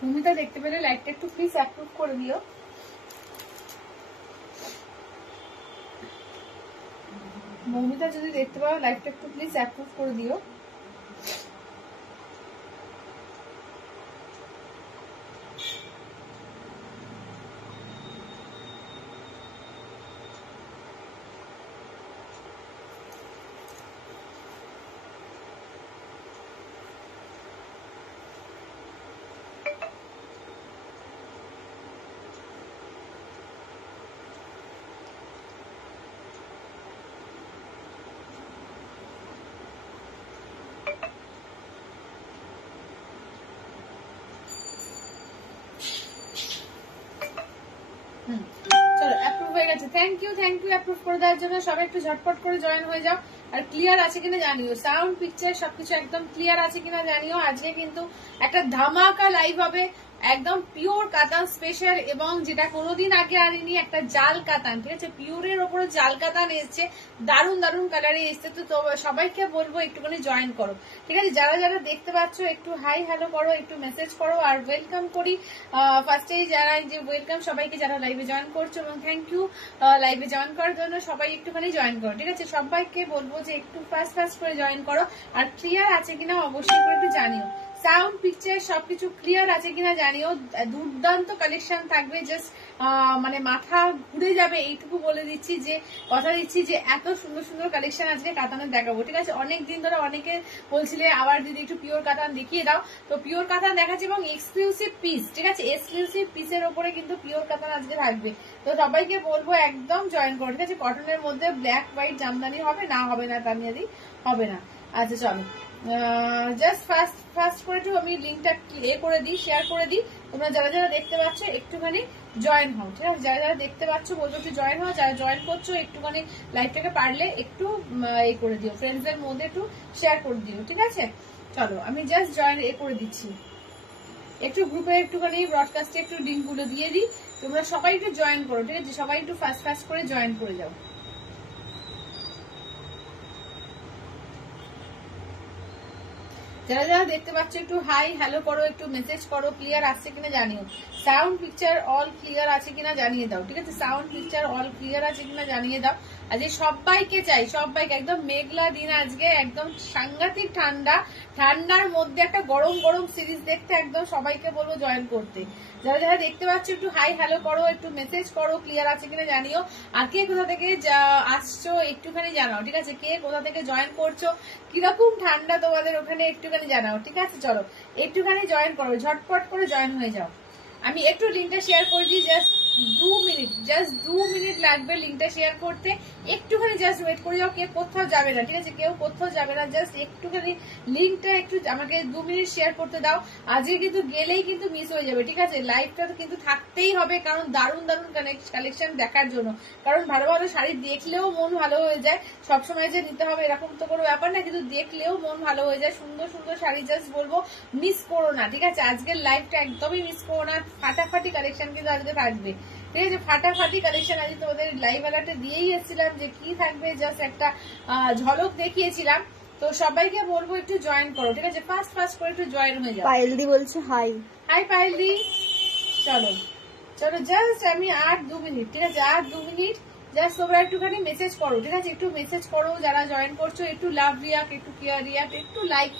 মৌমিতা দেখতে পেলে লাইকটা একটু প্লিজ অ্যাপ্রুভ করে দিও। মৌমিতা যদি দেখতে পাও লাইকটা একটু প্লিজ অ্যাপ্রুভ করে দিও। চলো অ্যাপ্রুভ হয়ে গেছে। থ্যাংক ইউ অ্যাপ্রুভ করে দেওয়ার জন্য। সবাই একটু ঝটপট করে জয়েন হয়ে যাও। আর ক্লিয়ার আছে কিনা জানিও, সাউন্ড পিকচার সবকিছু একদম ক্লিয়ার আছে কিনা জানিও। আজকে কিন্তু একটা ধামাকা লাইভ হবে, একদম পিওর কাতান স্পেশাল, এবং যেটা কোনোদিন আগে আনিনি, একটা জাল কাতান, ঠিক আছে, পিওরের ওপরে জাল কাতান এসছে, দারুন দারুন কালারে এসছে। তো সবাইকে বলবো একটুখানি জয়েন করো, ঠিক আছে। যারা যারা দেখতে পাচ্ছ একটু হাই হ্যালো করো, একটু মেসেজ করো, আর ওয়েলকাম করি ফার্স্টেই যারা যে ওয়েলকাম সবাইকে যারা লাইভে জয়েন করছো, এবং থ্যাংক ইউ লাইভে জয়েন করার জন্য। সবাই একটুখানি জয়েন করো, ঠিক আছে। সবাইকে বলবো যে একটু ফাস্ট করে জয়েন করো, আর ক্লিয়ার আছে কিনা অবশ্যই করে একটু জানিও। সাউন্ড পিকচার সবকিছু ক্লিয়ার আছে কিনা জানিও। দুর্দান্ত কালেকশন থাকবে, জাস্ট মানে মাথা ঘুরে যাবে এইটুকু বলে দিচ্ছি, যে কথা দিচ্ছি যে এত সুন্দর সুন্দর কালেকশন আজকে কাতানের দেখাবো, ঠিক আছে। অনেক দিন ধরে অনেকে বলছিলে আবার যদি একটু পিওর কাতান দেখিয়ে দাও, তো পিওর কাতান দেখাচ্ছে, এবং এক্সক্লুসিভ পিস, ঠিক আছে, এক্সক্লুসিভ পিসের ওপরে কিন্তু পিওর কাতান আজকে থাকবে। তো সবাইকে বলবো একদম জয়েন করো, ঠিক আছে। কটনের মধ্যে ব্ল্যাক হোয়াইট জামদানি হবে না, হবে না তানিয়াদি, হবে না। আচ্ছা চলো, জাস্ট ফার্স্ট করে একটু আমি লিঙ্কটা করে দিই, শেয়ার করে দিই। তোমরা যারা যারা দেখতে পাচ্ছ একটুখানি জয়েন হও, ঠিক আছে। যারা যারা দেখতে পাচ্ছ বলবো একটু জয়েন হও। যারা জয়েন করছো একটুখানি লাইভটাকে পারলে একটু করে দিও, ফ্রেন্ডসদের মধ্যে একটু শেয়ার করে দিও, ঠিক আছে। চলো আমি জাস্ট জয়েন করে দিচ্ছি, একটু গ্রুপে একটুখানি ব্রডকাস্টে একটু লিঙ্ক গুলো দিয়ে দিই। তোমরা সবাই একটু জয়েন করো, ঠিক আছে। সবাই একটু ফাস্ট করে জয়েন করে যাও। যারা যারা দেখতে পাচ্ছ একটু হাই হ্যালো করো, একটু মেসেজ করো, ক্লিয়ার আসছে কিনা জানিও। সাউন্ড পিকচার অল ক্লিয়ার আছে কিনা জানিয়ে দাও, ঠিক আছে। সাউন্ড পিকচার অল ক্লিয়ার আছে কিনা জানিয়ে দাও। আজকে সবাইকে চাই, সবাইকে, একদম মেঘলা দিন আজকে, একদম সাংঘাতিক ঠান্ডা, ঠান্ডার মধ্যে একটা গরম গরম সিরিজ দেখতে একদম সবাইকে বলবো জয়েন করতে। যারা যারা দেখতে পাচ্ছ একটু হাই হ্যালো করো, একটু মেসেজ করো, ক্লিয়ার আছে কিনা জানিও। আর কে কোথা থেকে আসছো একটুখানি জানাও, ঠিক আছে। কে কোথা থেকে জয়েন করছো, কিরকম ঠান্ডা তোমাদের ওখানে একটুখানি জানাও, ঠিক আছে। চলো একটুখানি জয়েন করো, ঝটপট করে জয়েন হয়ে যাও। আমি একটু লিঙ্কটা শেয়ার করে দিই, জাস্ট 2 মিনিট লাগবে লিঙ্কটা শেয়ার করতে। একটুখানি জাস্ট ওয়েট করে যাও, কেউ কোথাও যাবে না, ঠিক আছে, কেউ কোথাও যাবে না। জাস্ট একটুখানি লিঙ্কটা একটু আমাকে 2 মিনিট শেয়ার করতে দাও। আজকে কিন্তু গেলেই কিন্তু মিস হয়ে যাবে, ঠিক আছে। লাইভটা তো কিন্তু থাকতেই হবে, কারণ দারুণ দারুণ কালেকশন দেখার জন্য। কারণ ভালো ভালো শাড়ি দেখলেও মন ভালো হয়ে যায়, সবসময় যে নিতে হবে এরকম তো কোনো ব্যাপার না, কিন্তু দেখলেও মন ভালো হয়ে যায়। সুন্দর সুন্দর শাড়ি জাস্ট বলবো মিস করো না, ঠিক আছে। আজকের লাইভটা একদমই মিস করো না। ফাটাফাটি কালেকশন কিন্তু আজকে থাকবে, ঠিক আছে। ফাটাফাটি কালেকশন আজকে তোমাদের লাইভ অ্যালার্টে দিয়েই এসেছিলাম যে কি থাকবে, জাস্ট একটা ঝলক দেখিয়েছিলাম। তো সবাইকে বলবো একটু জয়েন করো, ঠিক আছে। ফাস্ট করে একটু জয়েন হয়ে যাও। পায়েলদি বলছে হাই হাই পায়েলদি। চলো চলো জাস্ট আমি আর 2 মিনিট, ঠিক আছে, আর 2 মিনিট জাস্ট তোমরা একটুখানি মেসেজ করো, ঠিক আছে। একটু মেসেজ করো যারা জয়েন করছো, একটু লাভ রিয়াক্ট, একটু কেয়ার রিয়াক্ট, একটু লাইক,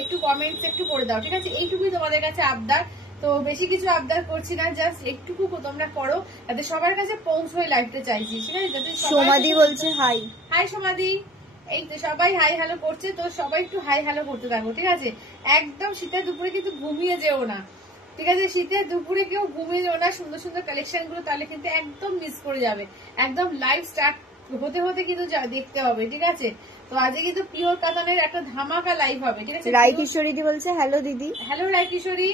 একটু কমেন্টস একটু করে দাও, ঠিক আছে। এইটুকুই তোমাদের কাছে আবদার। তো বেশি কিছু আবদার করছি না, জাস্ট একটুকু তোমরা করো, যাতে সবার কাছে পৌঁছয় লাইভটা চাইছি, ঠিক আছে। যাতে সমাধি বলছে হাই হাই সমাধি। এই তো সবাই হাই হ্যালো করছে, তো সবাই একটু হাই হ্যালো করতে থাকো, ঠিক আছে। একদম শীতের দুপুরে কিন্তু ঘুমিয়ে যেও না, ঠিক আছে। শীতের দুপুরে কেউ ঘুমিয়ে যেও না। সুন্দর সুন্দর কালেকশন গুলো তাহলে কিন্তু একদম মিস করে যাবে। একদম লাইভ স্টার্ট হতে হতে কিন্তু দেখতে হবে, ঠিক আছে। তো আজকে কিন্তু পিওর কাতানের একটা ধামাকা লাইভ হবে, ঠিক আছে। রায় কিশোরী দি বলছে হ্যালো দিদি। হ্যালো রায় কিশোরী,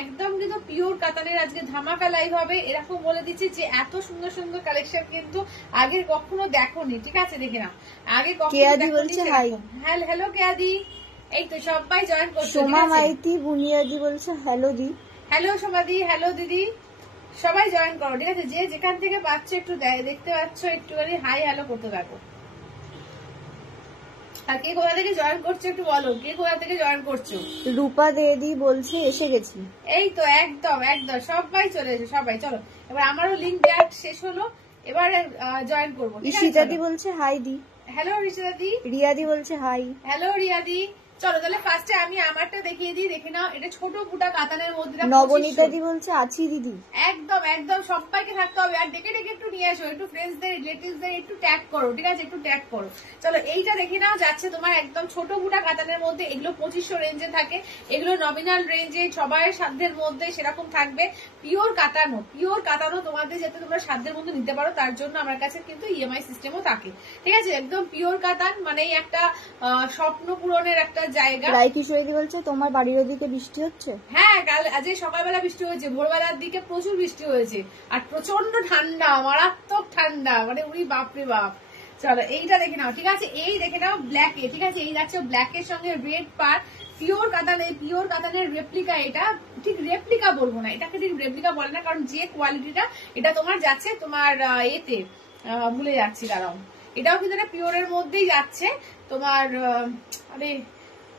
একদম কিন্তু পিওর কাতানের আজকে ধামাকা লাইভ হবে। এরকম বলে দিচ্ছি যে এত সুন্দর সুন্দর কালেকশন কিন্তু আগে কখনো দেখোনি, ঠিক আছে। দেখে নাও, আগে কখনো দেখোনি। হ্যালো কেয়াদি, এই তো সবাই জয়েন করছে। সোমা মাইতি বুনিয়াদি বলছে হ্যালো দি। হ্যালো সোমাদি, হ্যালো দিদি, সবাই জয়েন করো, ঠিক আছে। যে যেখান থেকে পাচ্ছ একটু দেখতে পাচ্ছ একটুখানি হাই হ্যালো করতে থাকো। আর কে কোথা থেকে জয়েন করছো একটু বলো, কে কোথা থেকে জয়েন করছো? রূপা দেদি বলছে এসে গেছি। এই তো একদম একদম সবাই চলে এসো, সবাই চলো। এবার আমারও লিঙ্ক দেওয়া শেষ হলো, এবার জয়েন করবো। ঈশিতাদি বলছে হাই দি। হ্যালো ঋষিতাদি। রিয়াদি বলছে হাই। হ্যালো রিয়াদি। চলো তাহলে ফার্স্টে আমি আমারটা দেখিয়ে দিই, দেখে নাও। এটা ছোট বুটা কাতানের মধ্যে। নবনীতাদি বলছে আছি দিদি। একদম একদম সবাইকে থাকতে হবে, আর ডেকে ডেকে একটু নিয়ে আসো, একটু ফ্রেন্ডসদের রিলেটিভসদের একটু ট্যাগ করো, ঠিক আছে? একটু ট্যাগ করো। চলো এইটা দেখে নাও, যাচ্ছে তোমার একদম ছোট বুটা কাতানের মধ্যে। এগুলো 2500 রেঞ্জে থাকে, এগুলো নমিনাল রেঞ্জে সবাই সাধ্যের মধ্যে সেরকম থাকবে। পিওর কাতানো তোমাদের যাতে তোমরা সাধ্যের মধ্যে নিতে পারো, তার জন্য আমার কাছে কিন্তু ইএমআই সিস্টেমও থাকে, ঠিক আছে? একদম পিওর কাতান মানে একটা স্বপ্ন পূরণের একটা জায়গা। রায়কিশোরী বলছে তোমার বাড়ির ওদিকে বৃষ্টি হচ্ছে? হ্যাঁ, কাল আজকে সকালবেলা বৃষ্টি হয়েছে, ভোরবেলার দিকে প্রচুর বৃষ্টি হয়েছে, আর প্রচন্ড ঠান্ডা, মারাত্মক ঠান্ডা, মানে উনি বাপরে বাপ। চলো এইটা দেখে নাও, ঠিক আছে? এই দেখে নাও ব্ল্যাকে, ঠিক আছে? এই যাচ্ছে ব্ল্যাকের সঙ্গে রেড পার, পিওর কাতান। এই পিওর কাতানের রেপ্লিকা, এটা ঠিক রেপ্লিকা বলবো না, এটাকে ঠিক রেপ্লিকা বলে না, কারণ যে কোয়ালিটিটা এটা তোমার যাচ্ছে তোমার এতে ভুলে যাচ্ছি, দাঁড়াও। এটাও কিন্তু এটা পিওরের মধ্যেই যাচ্ছে তোমার, আরে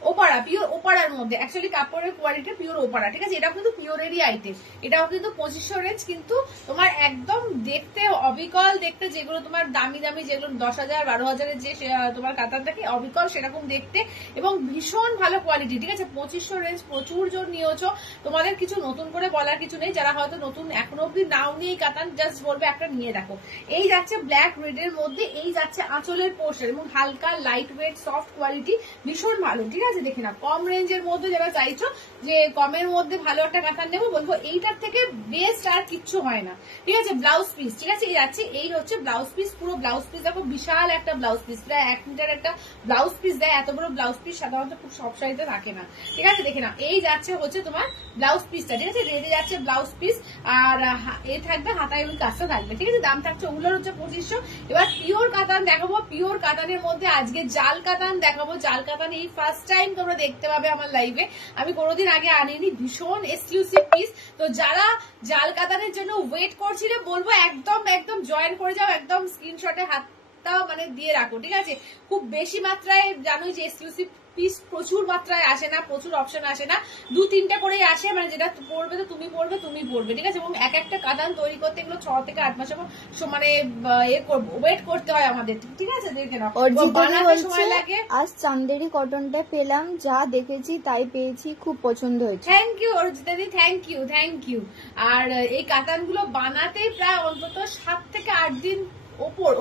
ওপারা, পিওর ওপারার মধ্যে। অ্যাকচুয়ালি কাপড়ের কোয়ালিটি পিওর ওপারা, ঠিক আছে? এটাও কিন্তু পিওরেরই আইটেম। এটাও কিন্তু 2500 রেঞ্জ, কিন্তু তোমার একদম দেখতে অবিকল দেখতে, যেগুলো তোমার দামি দামি যেগুলো 10,000 12,000 যে তোমার কাতান থাকে অবিকল সেরকম দেখতে, এবং ভীষণ ভালো কোয়ালিটি, ঠিক আছে? 2500 রেঞ্জ প্রচুর জন নিয়েছো, তোমাদের কিছু নতুন করে বলার কিছু নেই। যারা হয়তো নতুন এখনো অব্দি নাও নিয়ে কাতান, জাস্ট বলবে একটা নিয়ে দেখো। এই যাচ্ছে ব্ল্যাক রেডের মধ্যে, এই যাচ্ছে আঁচলের পোর্শন, এবং হালকা লাইট ওয়েট সফট কোয়ালিটি, ভীষণ ভালো, ঠিক আছে? দেখে না, কম রেঞ্জের মধ্যে যারা চাইছো যে কমের মধ্যে ভালো একটা কাতান নেবো, বলবো এইটার থেকে বেস্ট আর কিচ্ছু হয় না, ঠিক আছে? ব্লাউজ পিস, ঠিক আছে? এই যাচ্ছে, এই হচ্ছে ব্লাউজ পিস, পুরো ব্লাউজ পিস দেখো, বিশাল একটা ব্লাউজ পিস, প্রায় 1 মিটার একটা ব্লাউজ পিস দেয়। এত বড় ব্লাউজ পিস সাধারণত খুব সব শাড়িতে থাকে না, ঠিক আছে? দেখে না, এই যাচ্ছে হচ্ছে তোমার ব্লাউজ পিসটা, ঠিক আছে? রেডে যাচ্ছে ব্লাউজ পিস, আর এ থাকবে হাতায় ওই কাজটা থাকবে, ঠিক আছে? দাম থাকছে ওগুলোর হচ্ছে 2500। এবার পিওর কাতান দেখাবো, পিওর কাতানের মধ্যে আজকে জাল কাতান দেখাবো। জাল কাতান এই ফার্স্ট টাইম তোমরা দেখতে পাবে আমার লাইভে, আমি কোনোদিন আগে আনিনি, ভীষণ এক্সক্লুসিভ পিস। তো যারা জাল কাতানের জন্য ওয়েট করছিলে, বলবো একদম একদম জয়েন করে যাও, একদম স্ক্রিনশটে হাতটা মানে দিয়ে রাখো, ঠিক আছে? খুব বেশি মাত্রায় জানোই যে এক্সক্লুসিভ পিস প্রচুর মাত্রায় আসে না, প্রচুর অপশন আসে না, 2-3টা করেই আসে, মানে যেটা পড়বে তো তুমি পড়বে, ঠিক আছে? এবং এক একটা কাতান তৈরি করতে এগুলো 6 থেকে 8 মাস মানে ওয়েট করতে হয় আমাদের, ঠিক আছে? দেখে নাও, বানাতে সময় লাগে। আজ চান্দেরি কটনটা পেলাম, যা দেখেছি তাই পেয়েছি, খুব পছন্দ হয়েছে। থ্যাংক ইউ অরিজিতাদি, থ্যাংক ইউ। আর এই কাতানগুলো বানাতেই প্রায় অন্তত 7 থেকে 8 দিন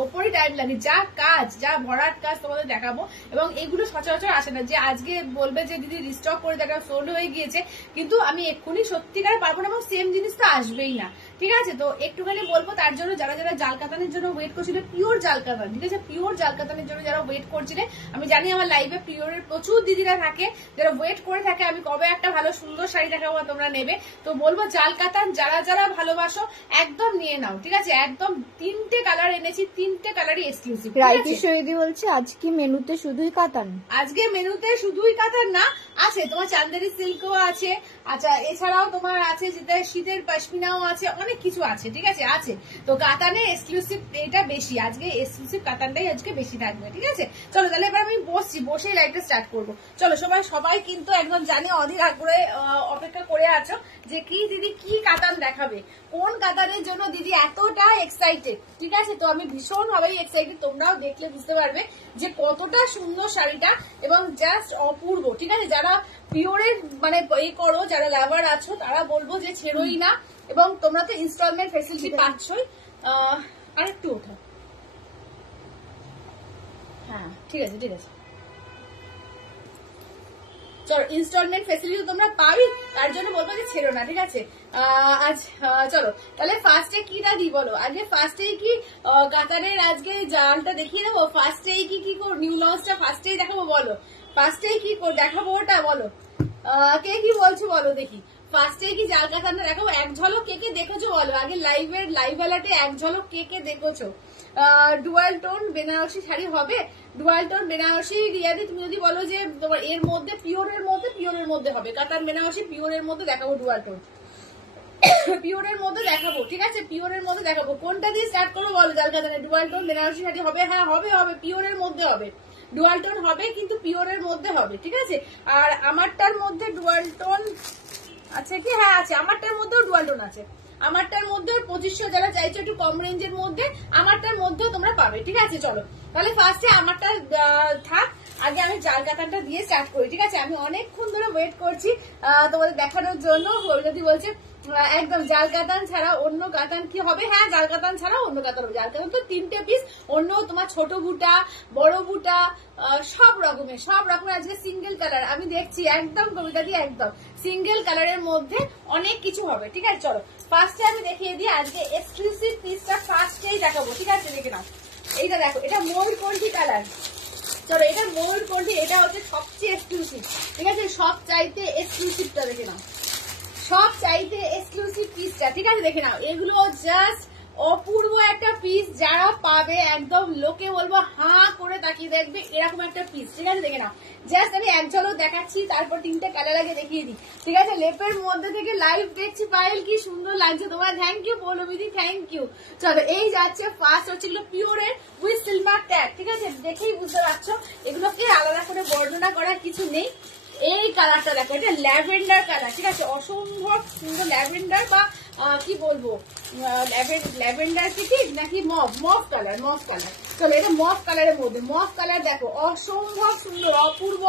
ওপরই টাইম লাগে, যা কাজ, যা ভরাট কাজ তোমাদের দেখাবো। এবং এগুলো সচরাচর আসে না, যে আজকে বলবে যে দিদি রিস্টক করে দেখা সোল্ড হয়ে গিয়েছে, কিন্তু আমি এক্ষুনি সত্যিকারে পারবো না, এবং সেম জিনিস তো আসবেই না, ঠিক আছে? তো একটুখানি বলবো, তার জন্য যারা যারা জাল কাতানের জন্য ওয়েট করছিল, পিওর জাল কাতান, ঠিক আছে? পিওর জাল কাতানের জন্য যারা ওয়েট করছিলে, আমি জানি আমার লাইভে পিওরের প্রচুর দিদিরা থাকে যারা ওয়েট করে থাকে, আমি কবে একটা ভালো সুন্দর শাড়ি দেখাবো তোমরা নেবে। তো বলবো জাল কাতান যারা যারা ভালোবাসো একদম নিয়ে নাও, ঠিক আছে? একদম 3টে কালার এনেছি, 3টে কালারই এক্সক্লুসিভ। রায়কিশোরী বলছে আজকে মেনুতে শুধুই কাতান? আজকে মেনুতে শুধুই কাতান না, আছে তোমার চান্দেরি সিল্কও আছে, আচ্ছা এছাড়াও তোমার আছে যেটা শীতের পশমিনাও আছে, অনেক কিছু আছে, ঠিক আছে? আছে তো কাতানের এক্সক্লুসিভ এটা বেশি, আজকে এক্সক্লুসিভ কাতানটাই আজকে বেশি থাকবে, ঠিক আছে? চলো তাহলে এবার আমি বসেই লাইভটা স্টার্ট করবো। চলো সবাই কিন্তু একদম জানি অধীর আগ্রহে অপেক্ষা করে আছো যে কি দিদি কি কাতান দেখাবে, কোন কাতানের জন্য দিদি এতটা এক্সাইটেড, ঠিক আছে? তো আমি ভীষণ ভাবে এক্সাইটেড, তোমরাও দেখলে বুঝতে পারবে যে কতটা সুন্দর শাড়িটা, এবং জাস্ট অপূর্ব, ঠিক আছে? যারা পিওরের মানে এই করো, যারা লাভার আছো, তারা বলবো যে ছেড়োই না। এবং তোমরা তো ইনস্টলমেন্ট ফেসিলিটি পাচ্ছই। আরেকটু ওঠো, হ্যাঁ ঠিক আছে। চলো ইনস্টলমেন্ট ফেসিলিটি তোমরা পাই, তার জন্য বলবো যে ছেড়ো না, ঠিক আছে? আজ চলো তাহলে ফার্স্টে কি না দিই বলো, আগে ফার্স্টেই কি কাতানের আজকে জালটা দেখিয়ে দেবো, ফার্স্টেই কি নিউ লঞ্চটা ফার্স্টেই দেখাবো, বলো ফার্স্টেই কি দেখাবো ওটা বলো, কে কি বলছো বলো দেখি। ফার্স্টেই কি জাল কাতানটা দেখাবো, এক ঝলক কে কে দেখেছো বলো, আগে লাইভ বেলাতে এক ঝলক কে কে দেখেছো। ডুয়াল টোন বেনারসি শাড়ি হবে, ডুয়াল টোন বেনারসি। রিয়াদি তুমি যদি বলো যে তোমার এর মধ্যে পিওরের মধ্যে হবে, কাতান বেনারসি পিওরের মধ্যে দেখাবো, ডুয়াল টোন পিওরের মধ্যে দেখাবো, ঠিক আছে? পিওরের মধ্যে দেখাবো, কোনটা দিয়ে স্টার্ট করবো বলো? জাল কাতানের ডুয়াল টোন বেনারসি শাড়ি হবে, হ্যাঁ হবে, পিওরের মধ্যে হবে। ডুয়াল টোন হবে কিন্তু পিওরের মধ্যে হবে, ঠিক আছে। আর আমারটার মধ্যে ডুয়াল টোন আছে কি? হ্যাঁ আছে, আমারটার মধ্যেও ডুয়াল টোন আছে। আমারটার মধ্যে 2500 যারা চাইছো একটু কম রেঞ্জের মধ্যে, আমারটার মধ্যেও তোমরা পাবে, ঠিক আছে। চলো তাহলে ফার্স্টে আমারটা থাক, আগে আমি জাল কাতানটা দিয়ে স্টার্ট করি, ঠিক আছে। আমি অনেকক্ষণ ধরে ওয়েট করছি তোমাদের দেখানোর জন্য। যদি বলছে একদম জাল কাতান ছাড়া অন্য কাতান কি হবে? হ্যাঁ জাল কাতান ছাড়া অন্য কাতান হবে। জাল কাতান তো 3টে পিস, অন্য তোমার ছোট বুটা, বড় বুটা, সব রকমের আজকে সিঙ্গেল কালার আমি দেখছি, একদম কবিতা দিয়ে একদম সিঙ্গেল কালারের মধ্যে অনেক কিছু হবে, ঠিক আছে। চলো ফার্স্টে আমি দেখিয়ে দিই আজকে এক্সক্লুসিভ পিসটা ফার্স্টেই দেখাবো, ঠিক আছে। দেখে নাও, এইটা দেখো, এটা মোল্ড কোল্টি কালার। চলো এটা মোল্ড কোল্টি, এটা হচ্ছে সবচেয়ে এক্সক্লুসিভ, ঠিক আছে। সব চাইতে এক্সক্লুসিভটা দেখে নাও, সব চাইতে এক্সক্লুসিভ পিসটা, ঠিক আছে। দেখে নাও, এগুলো জাস্ট অপূর্ব একটা পিস, যারা পাবে একদম লোকে বলবো হাঁ করে তাকিয়ে দেখবে এরকম একটা পিস, ঠিক আছে। দেখে নাও, জাস্ট আমি এক ঝলক দেখাচ্ছি, তারপর 3টে কালার আগে দেখিয়ে দিই, ঠিক আছে। লেপের মধ্যে থেকে লাইভ দেখছি পায়েল, কি সুন্দর লাগছে তোমার, থ্যাংক ইউ পৌলমিদি, থ্যাংক ইউ। চলো এই যাচ্ছে ফার্স্ট হচ্ছে এগুলো পিওরের উইথ সিলভার ট্যাগ, ঠিক আছে। দেখেই বুঝতে পারছো এগুলোকে আলাদা করে বর্ণনা করার কিছু নেই। এই কালারটা দেখো, এটা ল্যাভেন্ডার কালার, ঠিক আছে। অসম্ভব সুন্দর ল্যাভেন্ডার বা কি বলবো, ল্যাভেন্ডার কি নাকি মফ কালার। চলো এটা মফ কালারের মধ্যে, মফ কালার দেখো অসম্ভব সুন্দর, অপূর্ব।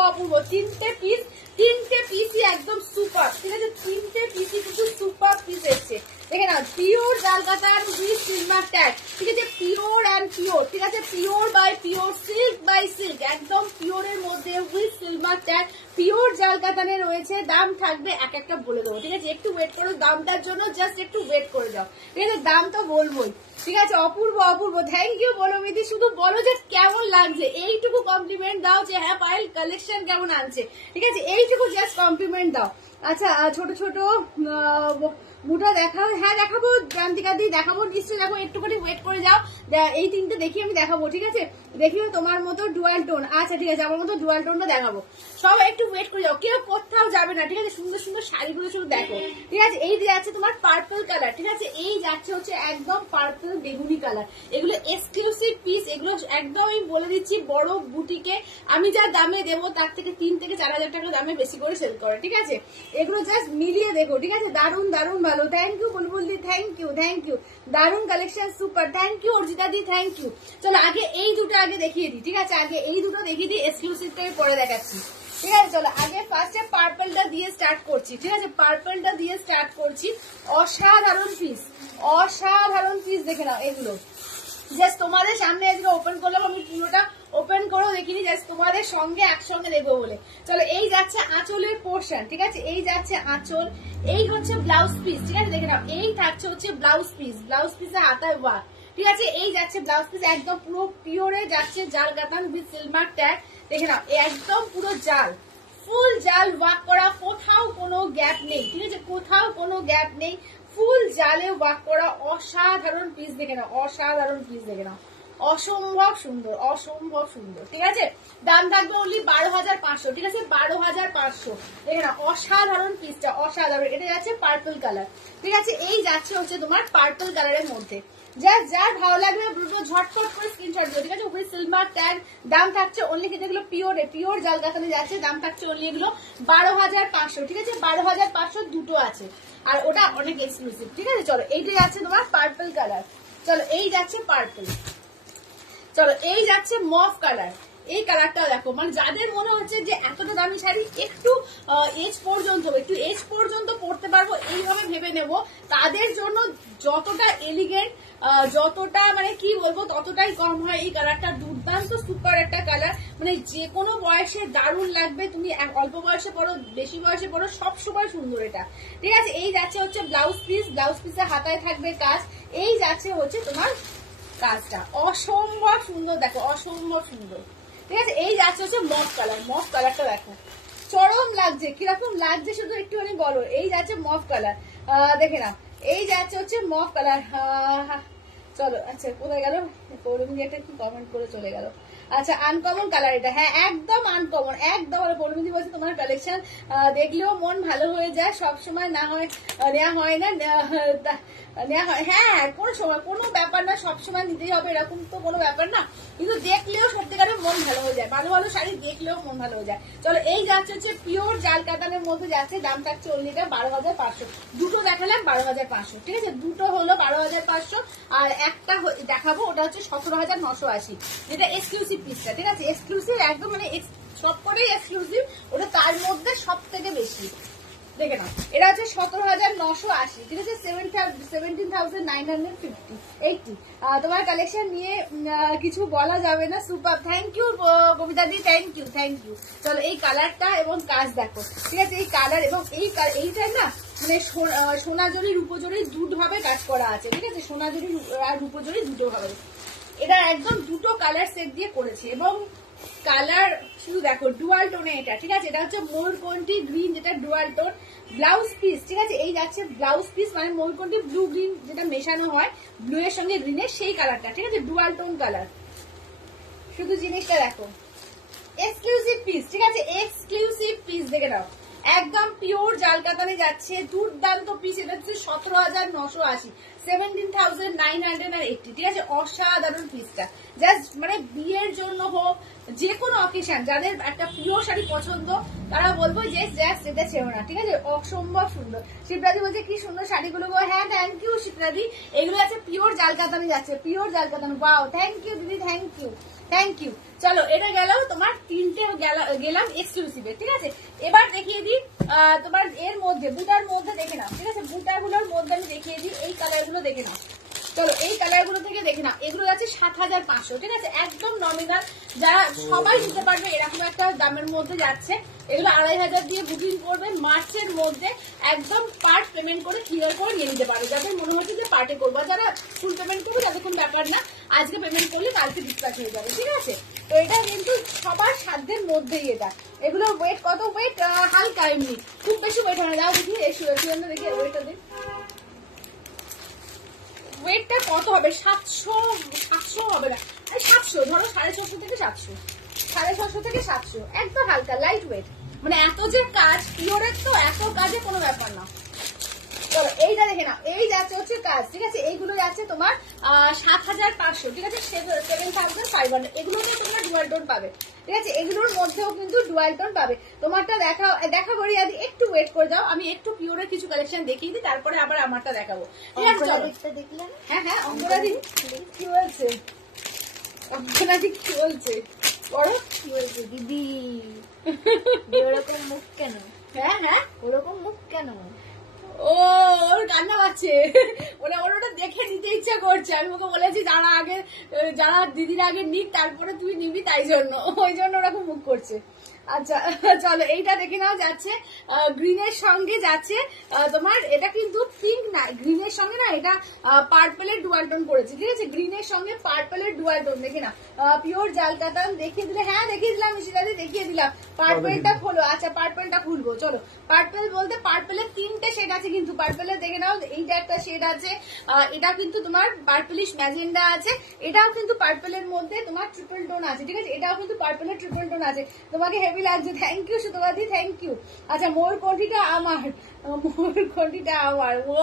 3টে পিসই একদম সুপার, ঠিক আছে। 3টে পিসই কিন্তু সুপার পিস এসছে, দেখে না। পিওর জাল কাতান উইথ সিলভার ট্যাগ, ঠিক আছে। পিওর অ্যান্ড পিওর, ঠিক আছে। Pure by pure, silk by silk, একদম পিওরের মধ্যে উইথ সিলভার ট্যাগ, পিওর জাল কাতানে রয়েছে। দাম থাকবে এক একটা বলে দেবো, ঠিক আছে। একটু ওয়েট করো, দামটার জন্য জাস্ট একটু ওয়েট করে যাও, ঠিক আছে। দাম তো বলবোই, ঠিক আছে। অপূর্ব। থ্যাংক ইউ বলমিদি, শুধু বলো যে কেমন লাগছে, এইটুকু কমপ্লিমেন্ট দাও যে হ্যাঁ পায়েল কালেকশন কেমন আনছে, ঠিক আছে। এইটুকু জাস্ট কমপ্লিমেন্ট দাও। আচ্ছা ছোট ছোট বুটা দেখাও, হ্যাঁ দেখাবো ক্রান্তিকা দি, দেখাবো নিশ্চয়ই, দেখো একটুখানি ওয়েট করে যাও। এই 3টে দেখি আমি দেখাবো, ঠিক আছে। দেখিও তোমার মতো ডুয়াল টোন, আচ্ছা ঠিক আছে, আমার মতো ডুয়াল টোনটা দেখাবো। সব একটু ওয়েট করে যাও, কেউ কোথাও যাবে না, ঠিক আছে। সুন্দর সুন্দর শাড়িগুলো শুধু দেখো, ঠিক আছে। এই যাচ্ছে তোমার পার্পল কালার, ঠিক আছে। এই যাচ্ছে হচ্ছে একদম পার্পল বেগুনি কালার। এগুলো এক্সক্লুসিভ পিস, এগুলো একদম আমি বলে দিচ্ছি বড় বুটিকে আমি যা দামে দেবো তার থেকে 3 থেকে 4,000 টাকা দামে বেশি করে সেল করে, ঠিক আছে। এগুলো জাস্ট মিলিয়ে দেখো, ঠিক আছে। দারুন ভালো, থ্যাংক ইউ বুলবুল দি, থ্যাংক ইউ। দারুন collection, super, thank you Arjita দি, থ্যাংক ইউ। চলো আগে এই দুটো আগে দেখিয়ে দিই, ঠিক আছে। আগে এই দুটো দেখিয়ে দিই, এক্সক্লুসিভটা পরে দেখাচ্ছি, ঠিক আছে। চলো আগে ফার্স্টে পার্পলটা দিয়ে স্টার্ট করছি, ঠিক আছে। পার্পলটা দিয়ে স্টার্ট করছি, অসাধারণ পিস দেখে নাও। এগুলো জাস্ট তোমাদের সামনে আজকে ওপেন করলাম, আমি পুরোটা ওপেন করেও দেখিনি, জাস্ট তোমাদের সঙ্গে একসঙ্গে দেখবো বলে। চলো এই যাচ্ছে আঁচলের পোর্শন, ঠিক আছে। এই যাচ্ছে আঁচল, এই হচ্ছে ব্লাউজ পিস, ঠিক আছে। দেখে নাও, এই থাকছে হচ্ছে ব্লাউজ পিসে হাতায় ওয়ার্ক, ঠিক আছে। এই যাচ্ছে ব্লাউজ পিস, একদম পুরো পিওরে যাচ্ছে জাল কাতান উইথ সিলভার ট্যাগ, দেখে নাও। একদম পুরো জাল, ফুল জাল ওয়ার্ক করা, কোথাও কোনো গ্যাপ নেই, ঠিক আছে। কোথাও কোনো গ্যাপ নেই, ফুল জালে ওয়ার্ক করা, অসাধারণ পিস দেখে নাও, অসম্ভব সুন্দর, ঠিক আছে। দাম থাকবে অনলি 12,500, ঠিক আছে। 12,500 দেখে নাও, অসাধারণ পিসটা, অসাধারণ। এটা যাচ্ছে পার্পল কালার, ঠিক আছে। এই যাচ্ছে হচ্ছে তোমার পার্পল কালারের মধ্যে, যার ভালো লাগবে দ্রুত ঝটপট করে স্ক্রিনশট দিও, ঠিক আছে। উইথ সিলভার ট্যাগ, দাম থাকছে অনলি, কিন্তু এগুলো পিওর জাল কাতানে যাচ্ছে, দাম থাকছে অনলি এগুলো 12,500, ঠিক আছে। 12,500 দুটো আছে, আর ওটা অনেক এক্সক্লুসিভ, ঠিক আছে। চলো এইটা যাচ্ছে তোমার পার্পল কালার, চলো এই যাচ্ছে পার্পল, চলো এই যাচ্ছে মফ কালার। এই কালারটা দেখো, মানে যাদের মনে হচ্ছে যে এতটা দামি শাড়ি একটু এজ পর্যন্ত পরতে পারবো এইভাবে ভেবে নেব, তাদের জন্য যতটা এলিগেন্ট, যতটা মানে কি বলবো ততটাই কম হয়। এই কালারটা দুর্দান্ত সুপার একটা কালার, মানে যে কোনো বয়সে দারুণ লাগবে। তুমি অল্প বয়সে পড়ো, বেশি বয়সে পড়ো, সব সময় সুন্দর এটা, ঠিক আছে। এই যাচ্ছে হচ্ছে ব্লাউজ পিসে হাতায় থাকবে কাজ। এই যাচ্ছে হচ্ছে তোমার কাজটা, অসম্ভব সুন্দর, দেখো অসম্ভব সুন্দর, ঠিক আছে। এই যাচ্ছে হচ্ছে মফ কালারটা দেখো চরম লাগছে, কিরকম লাগছে শুধু একটুখানি বলো। এই যাচ্ছে মফ কালার, দেখে না। এই যাচ্ছে হচ্ছে মফ কালার। চলো আচ্ছা কোথায় গেল, একটা কি কমেন্ট করে চলে গেল। আচ্ছা আনকমন কালার এটা, হ্যাঁ একদম আনকমন, একদম। পরিমিতি বলছে তোমার কালেকশন দেখলেও মন ভালো হয়ে যায়, সবসময় না হয় নেওয়া হয় না, নেওয়া হয়, হ্যাঁ কোনো সময় কোনো ব্যাপার না, সবসময় নিতেই হবে এরকম তো কোনো ব্যাপার না, কিন্তু দেখলেও সত্যিকারের মন ভালো হয়ে যায়, ভালো ভালো শাড়ি দেখলেও মন ভালো হয়ে যায়। চলো এই যাচ্ছে হচ্ছে পিওর জাল কাতানের মধ্যে যাচ্ছে, দাম থাকছে অনলিটা 12,500। দুটো দেখালাম 12,500, ঠিক আছে, দুটো হলো 12,500 আর একটা দেখাবো ওটা হচ্ছে 17,980, যেটা এক্সক্লুসিভ পিসটা, ঠিক আছে, এক্সক্লুসিভ একদম, মানে সব করেই এক্সক্লুসিভ, ওটা তার মধ্যে সব থেকে বেশি। দেখে না, এটা হচ্ছে 17,980, ঠিক আছে, 17,950 তোমার কালেকশন নিয়ে কিছু বলা যাবে না, সুপার, থ্যাংক ইউ কবিতা দি, থ্যাংক ইউ থ্যাংক ইউ। চলো এই কালারটা এবং কাজ দেখো, ঠিক আছে, এই কালার এবং এইটা না মানে সোনাঝুরি রূপোজুরি দুটো ভাবে কাজ করা আছে, ঠিক আছে, সোনাঝুরি আর রূপোজুরি দুটো ভাবে, এটা একদম দুটো কালার সেট দিয়ে করেছে এবং কালার শুধু দেখো ডুয়াল টোনে এটা, ঠিক আছে, এটা হচ্ছে ময়ূরকণ্ঠী গ্রিন, যেটা ডুয়াল টোন ব্লাউজ পিস, ঠিক আছে, এই যাচ্ছে ব্লাউজ পিস মানে ময়ূরকণ্ঠী ব্লু গ্রিন যেটা মেশানো হয় ব্লু এর সঙ্গে গ্রিনের সেই কালারটা, ঠিক আছে, ডুয়াল টোন কালার। শুধু জিনিসটা দেখো, এক্সক্লুসিভ পিস, ঠিক আছে, এক্সক্লুসিভ পিস, দেখে নাও একদম পিওর জাল কাতানে যাচ্ছে, দুর্দান্ত পিস, এটা হচ্ছে 17,980, 17,980, ঠিক আছে, অসাধারণ পিসটা, জাস্ট মানে বিয়ের জন্য হোক যে কোনো অকেশন, যাদের একটা পিওর শাড়ি পছন্দ তারা বলবো যে জাস্ট এটা ছেড়ো না, ঠিক আছে, অসম্ভব সুন্দর। শিবরাদি বলছে কি সুন্দর শাড়িগুলো, হ্যাঁ থ্যাংক ইউ শিবরাদি, এগুলো আছে পিওর জাল কাতানে যাচ্ছে, পিওর জাল কাতান, ওয়াও থ্যাংক ইউ দিদি, থ্যাংক ইউ থ্যাংক ইউ। চলো এটা গেল তোমার তিনটে গেলাম এক্সক্লুসিভে, ঠিক আছে, এবার দেখিয়ে দিই তোমার এর মধ্যে বুটার মধ্যে দেখে নাও, ঠিক আছে, বুটাগুলোর মধ্যে আমি দেখিয়ে দিই, এই কালার গুলো দেখে নাও, চলো এই কালার গুলো থেকে দেখে নাও, এগুলো আছে 7,500, ঠিক আছে, একদম নমিনাল, যারা সবাই নিতে পারবে এরকম একটা দামের মধ্যে যাচ্ছে, এগুলো 2,500 দিয়ে বুকিং করবেন মার্চের মধ্যে, একদম পার্ট পেমেন্ট করে ক্লিয়ার করে নিয়ে নিতে পারবে, যাদের মনে হচ্ছে যে পার্টে করবো, যারা ফুল পেমেন্ট করবে তাদের কোনো ব্যাপার না, আজকে পেমেন্ট করলে কালকে ডিসপ্যাচ হয়ে যাবে, ঠিক আছে, তো এটা কিন্তু সবার সাধ্যের মধ্যেই, এটা এগুলো ওয়েট কত, ওয়েট হালকা এমনি, খুব বেশি ওয়েট হয় না, যাও দেখি দেখি ওয়েটটা দিন, ওয়েটটা কত হবে, 700 হবে না, 700 ধরো, 650 থেকে 700, 650 থেকে 700, একদম হালকা লাইট ওয়েট, মানে এত যে কাজ পিওরের তো এত কাজে কোনো ব্যাপার না। চলো এইটা দেখে নাও, এই যাচ্ছে হচ্ছে কাজ, ঠিক আছে, এইগুলো যাচ্ছে তোমার 7,500, ঠিক আছে, 7,500, এগুলোতে তোমরা ডুয়াল টোন পাবে, ঠিক আছে, এগুলোর মধ্যেও কিন্তু ডুয়াল টোন পাবে। তোমারটা দেখাবো রিয়াদি, একটু ওয়েট করে যাও, আমি একটু পিওরের কিছু কালেকশন দেখিয়ে দিই, তারপরে আবার আমারটা দেখাবো, ঠিক আছে, চলো দেখলাম, হ্যাঁ হ্যাঁ অঙ্গরাদি কি বলছে, অঙ্গরাদি কি বলছে, বড় কি বলছে দিদি, ওরকম মুখ কেন, হ্যাঁ হ্যাঁ ওরকম মুখ কেন, ও ওর কান্না পাচ্ছে, ওরা ওটা দেখে নিতে ইচ্ছা করছে, আমি ওকে বলেছি যারা দিদির আগে নিক তারপরে তুই নিবি, তাই জন্য ওই জন্য ওরকম মুখ করছে। আচ্ছা চলো এইটা দেখে নাও, যাচ্ছে গ্রিনের সঙ্গে যাচ্ছে তোমার, এটা কিন্তু পিঙ্ক না, গ্রিনের সঙ্গে না এটা পার্পেলের ডুয়াল টোন করেছে, ঠিক আছে, গ্রিনের সঙ্গে পার্পেলের ডুয়াল টোন, দেখে না পিওর জাল কাতান, দেখিয়ে দিলে, হ্যাঁ দেখিয়ে দিলাম মিশিদাদি, দেখিয়ে দিলাম, পার্পেলটা খোলো, আচ্ছা পার্পেলটা খুলবো, চলো পার্পেল বলতে পার্পেলের 3টে শেড আছে কিন্তু, পার্পেলের দেখে নাও, এইটা একটা শেড আছে, এটা কিন্তু তোমার পার্পলিশ ম্যাজেন্ডা আছে, এটাও কিন্তু পার্পেলের মধ্যে তোমার ট্রিপল টোন আছে, ঠিক আছে, এটাও কিন্তু পার্পেলের ট্রিপল টোন আছে, তোমাকে হেভি লাগছে, থ্যাংক ইউ সুতোবাদি, থ্যাংক ইউ। আচ্ছা ময়ূরকণ্ঠীটা আমার, ময়ূরকণ্ঠীটা আমার, ও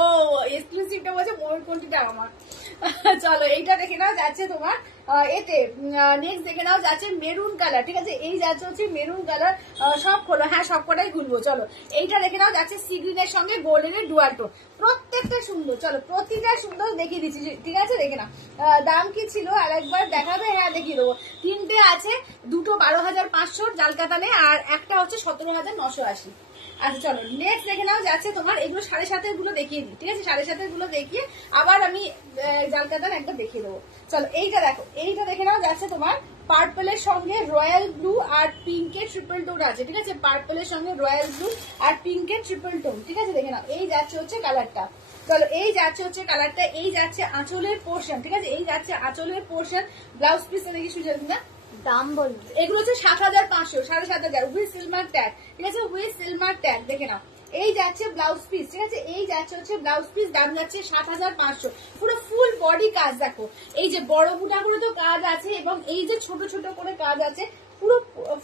এক্সক্লুসিভটা বলছে ময়ূরকণ্ঠীটা আমার। চলো এইটা দেখে নাও, যাচ্ছে তোমার এতে, নেক্সট দেখে নাও যাচ্ছে মেরুন কালার, ঠিক আছে, এই যাচ্ছে হচ্ছে মেরুন কালার, সব খোলো, হ্যাঁ সব কটাই খুলবো, চলো এইটা দেখে নাও, যাচ্ছে সি গ্রিনের সঙ্গে গোল্ডেনের ডুয়াল টোন, প্রত্যেকটা সুন্দর, চলো প্রতিটা সুন্দর দেখিয়ে দিচ্ছি, ঠিক আছে, দেখে নাও, দাম কি ছিল আর একবার দেখাবে, হ্যাঁ দেখিয়ে দেবো, 3টে আছে, দুটো 12,500 জাল কাতানে আর একটা হচ্ছে 17,980। আচ্ছা চলো নেক্সট দেখে নাও, যাচ্ছে তোমার এগুলো 7.5 গুলো দেখিয়ে দিই, ঠিক আছে, 7.5 গুলো দেখিয়ে আবার আমি জাল কাতান একটা দেখিয়ে দেবো। চলো এইটা দেখো, এইটা দেখে নাও, যাচ্ছে তোমার পার্পলের সঙ্গে রয়্যাল ব্লু আর পিঙ্কের ট্রিপল টোন আছে, ঠিক আছে, পার্পলের সঙ্গে রয়্যাল ব্লু আর পিঙ্কের ট্রিপল টোন, ঠিক আছে, দেখে নাও, এই যাচ্ছে হচ্ছে কালারটা, চলো এই যাচ্ছে হচ্ছে কালারটা, এই যাচ্ছে আঁচলের পোর্শন, ঠিক আছে, এই যাচ্ছে আঁচলের পোর্শন, ব্লাউজ পিস দেখি সুযোগ না, দাম বলবো, এগুলো হচ্ছে 7,500, 7,500 উইথ সিলভার ট্যাগ, ঠিক আছে, উইথ সিলভার ট্যাগ, দেখে নাও এই যাচ্ছে ব্লাউজ পিস, ঠিক আছে, এই যাচ্ছে হচ্ছে ব্লাউজ পিস, দাম যাচ্ছে 7500। পুরো ফুল বডি কাজ দেখো, এই যে বড় বুটা করে তো কাজ আছে এবং এই যে ছোট ছোট করে কাজ আছে, পুরো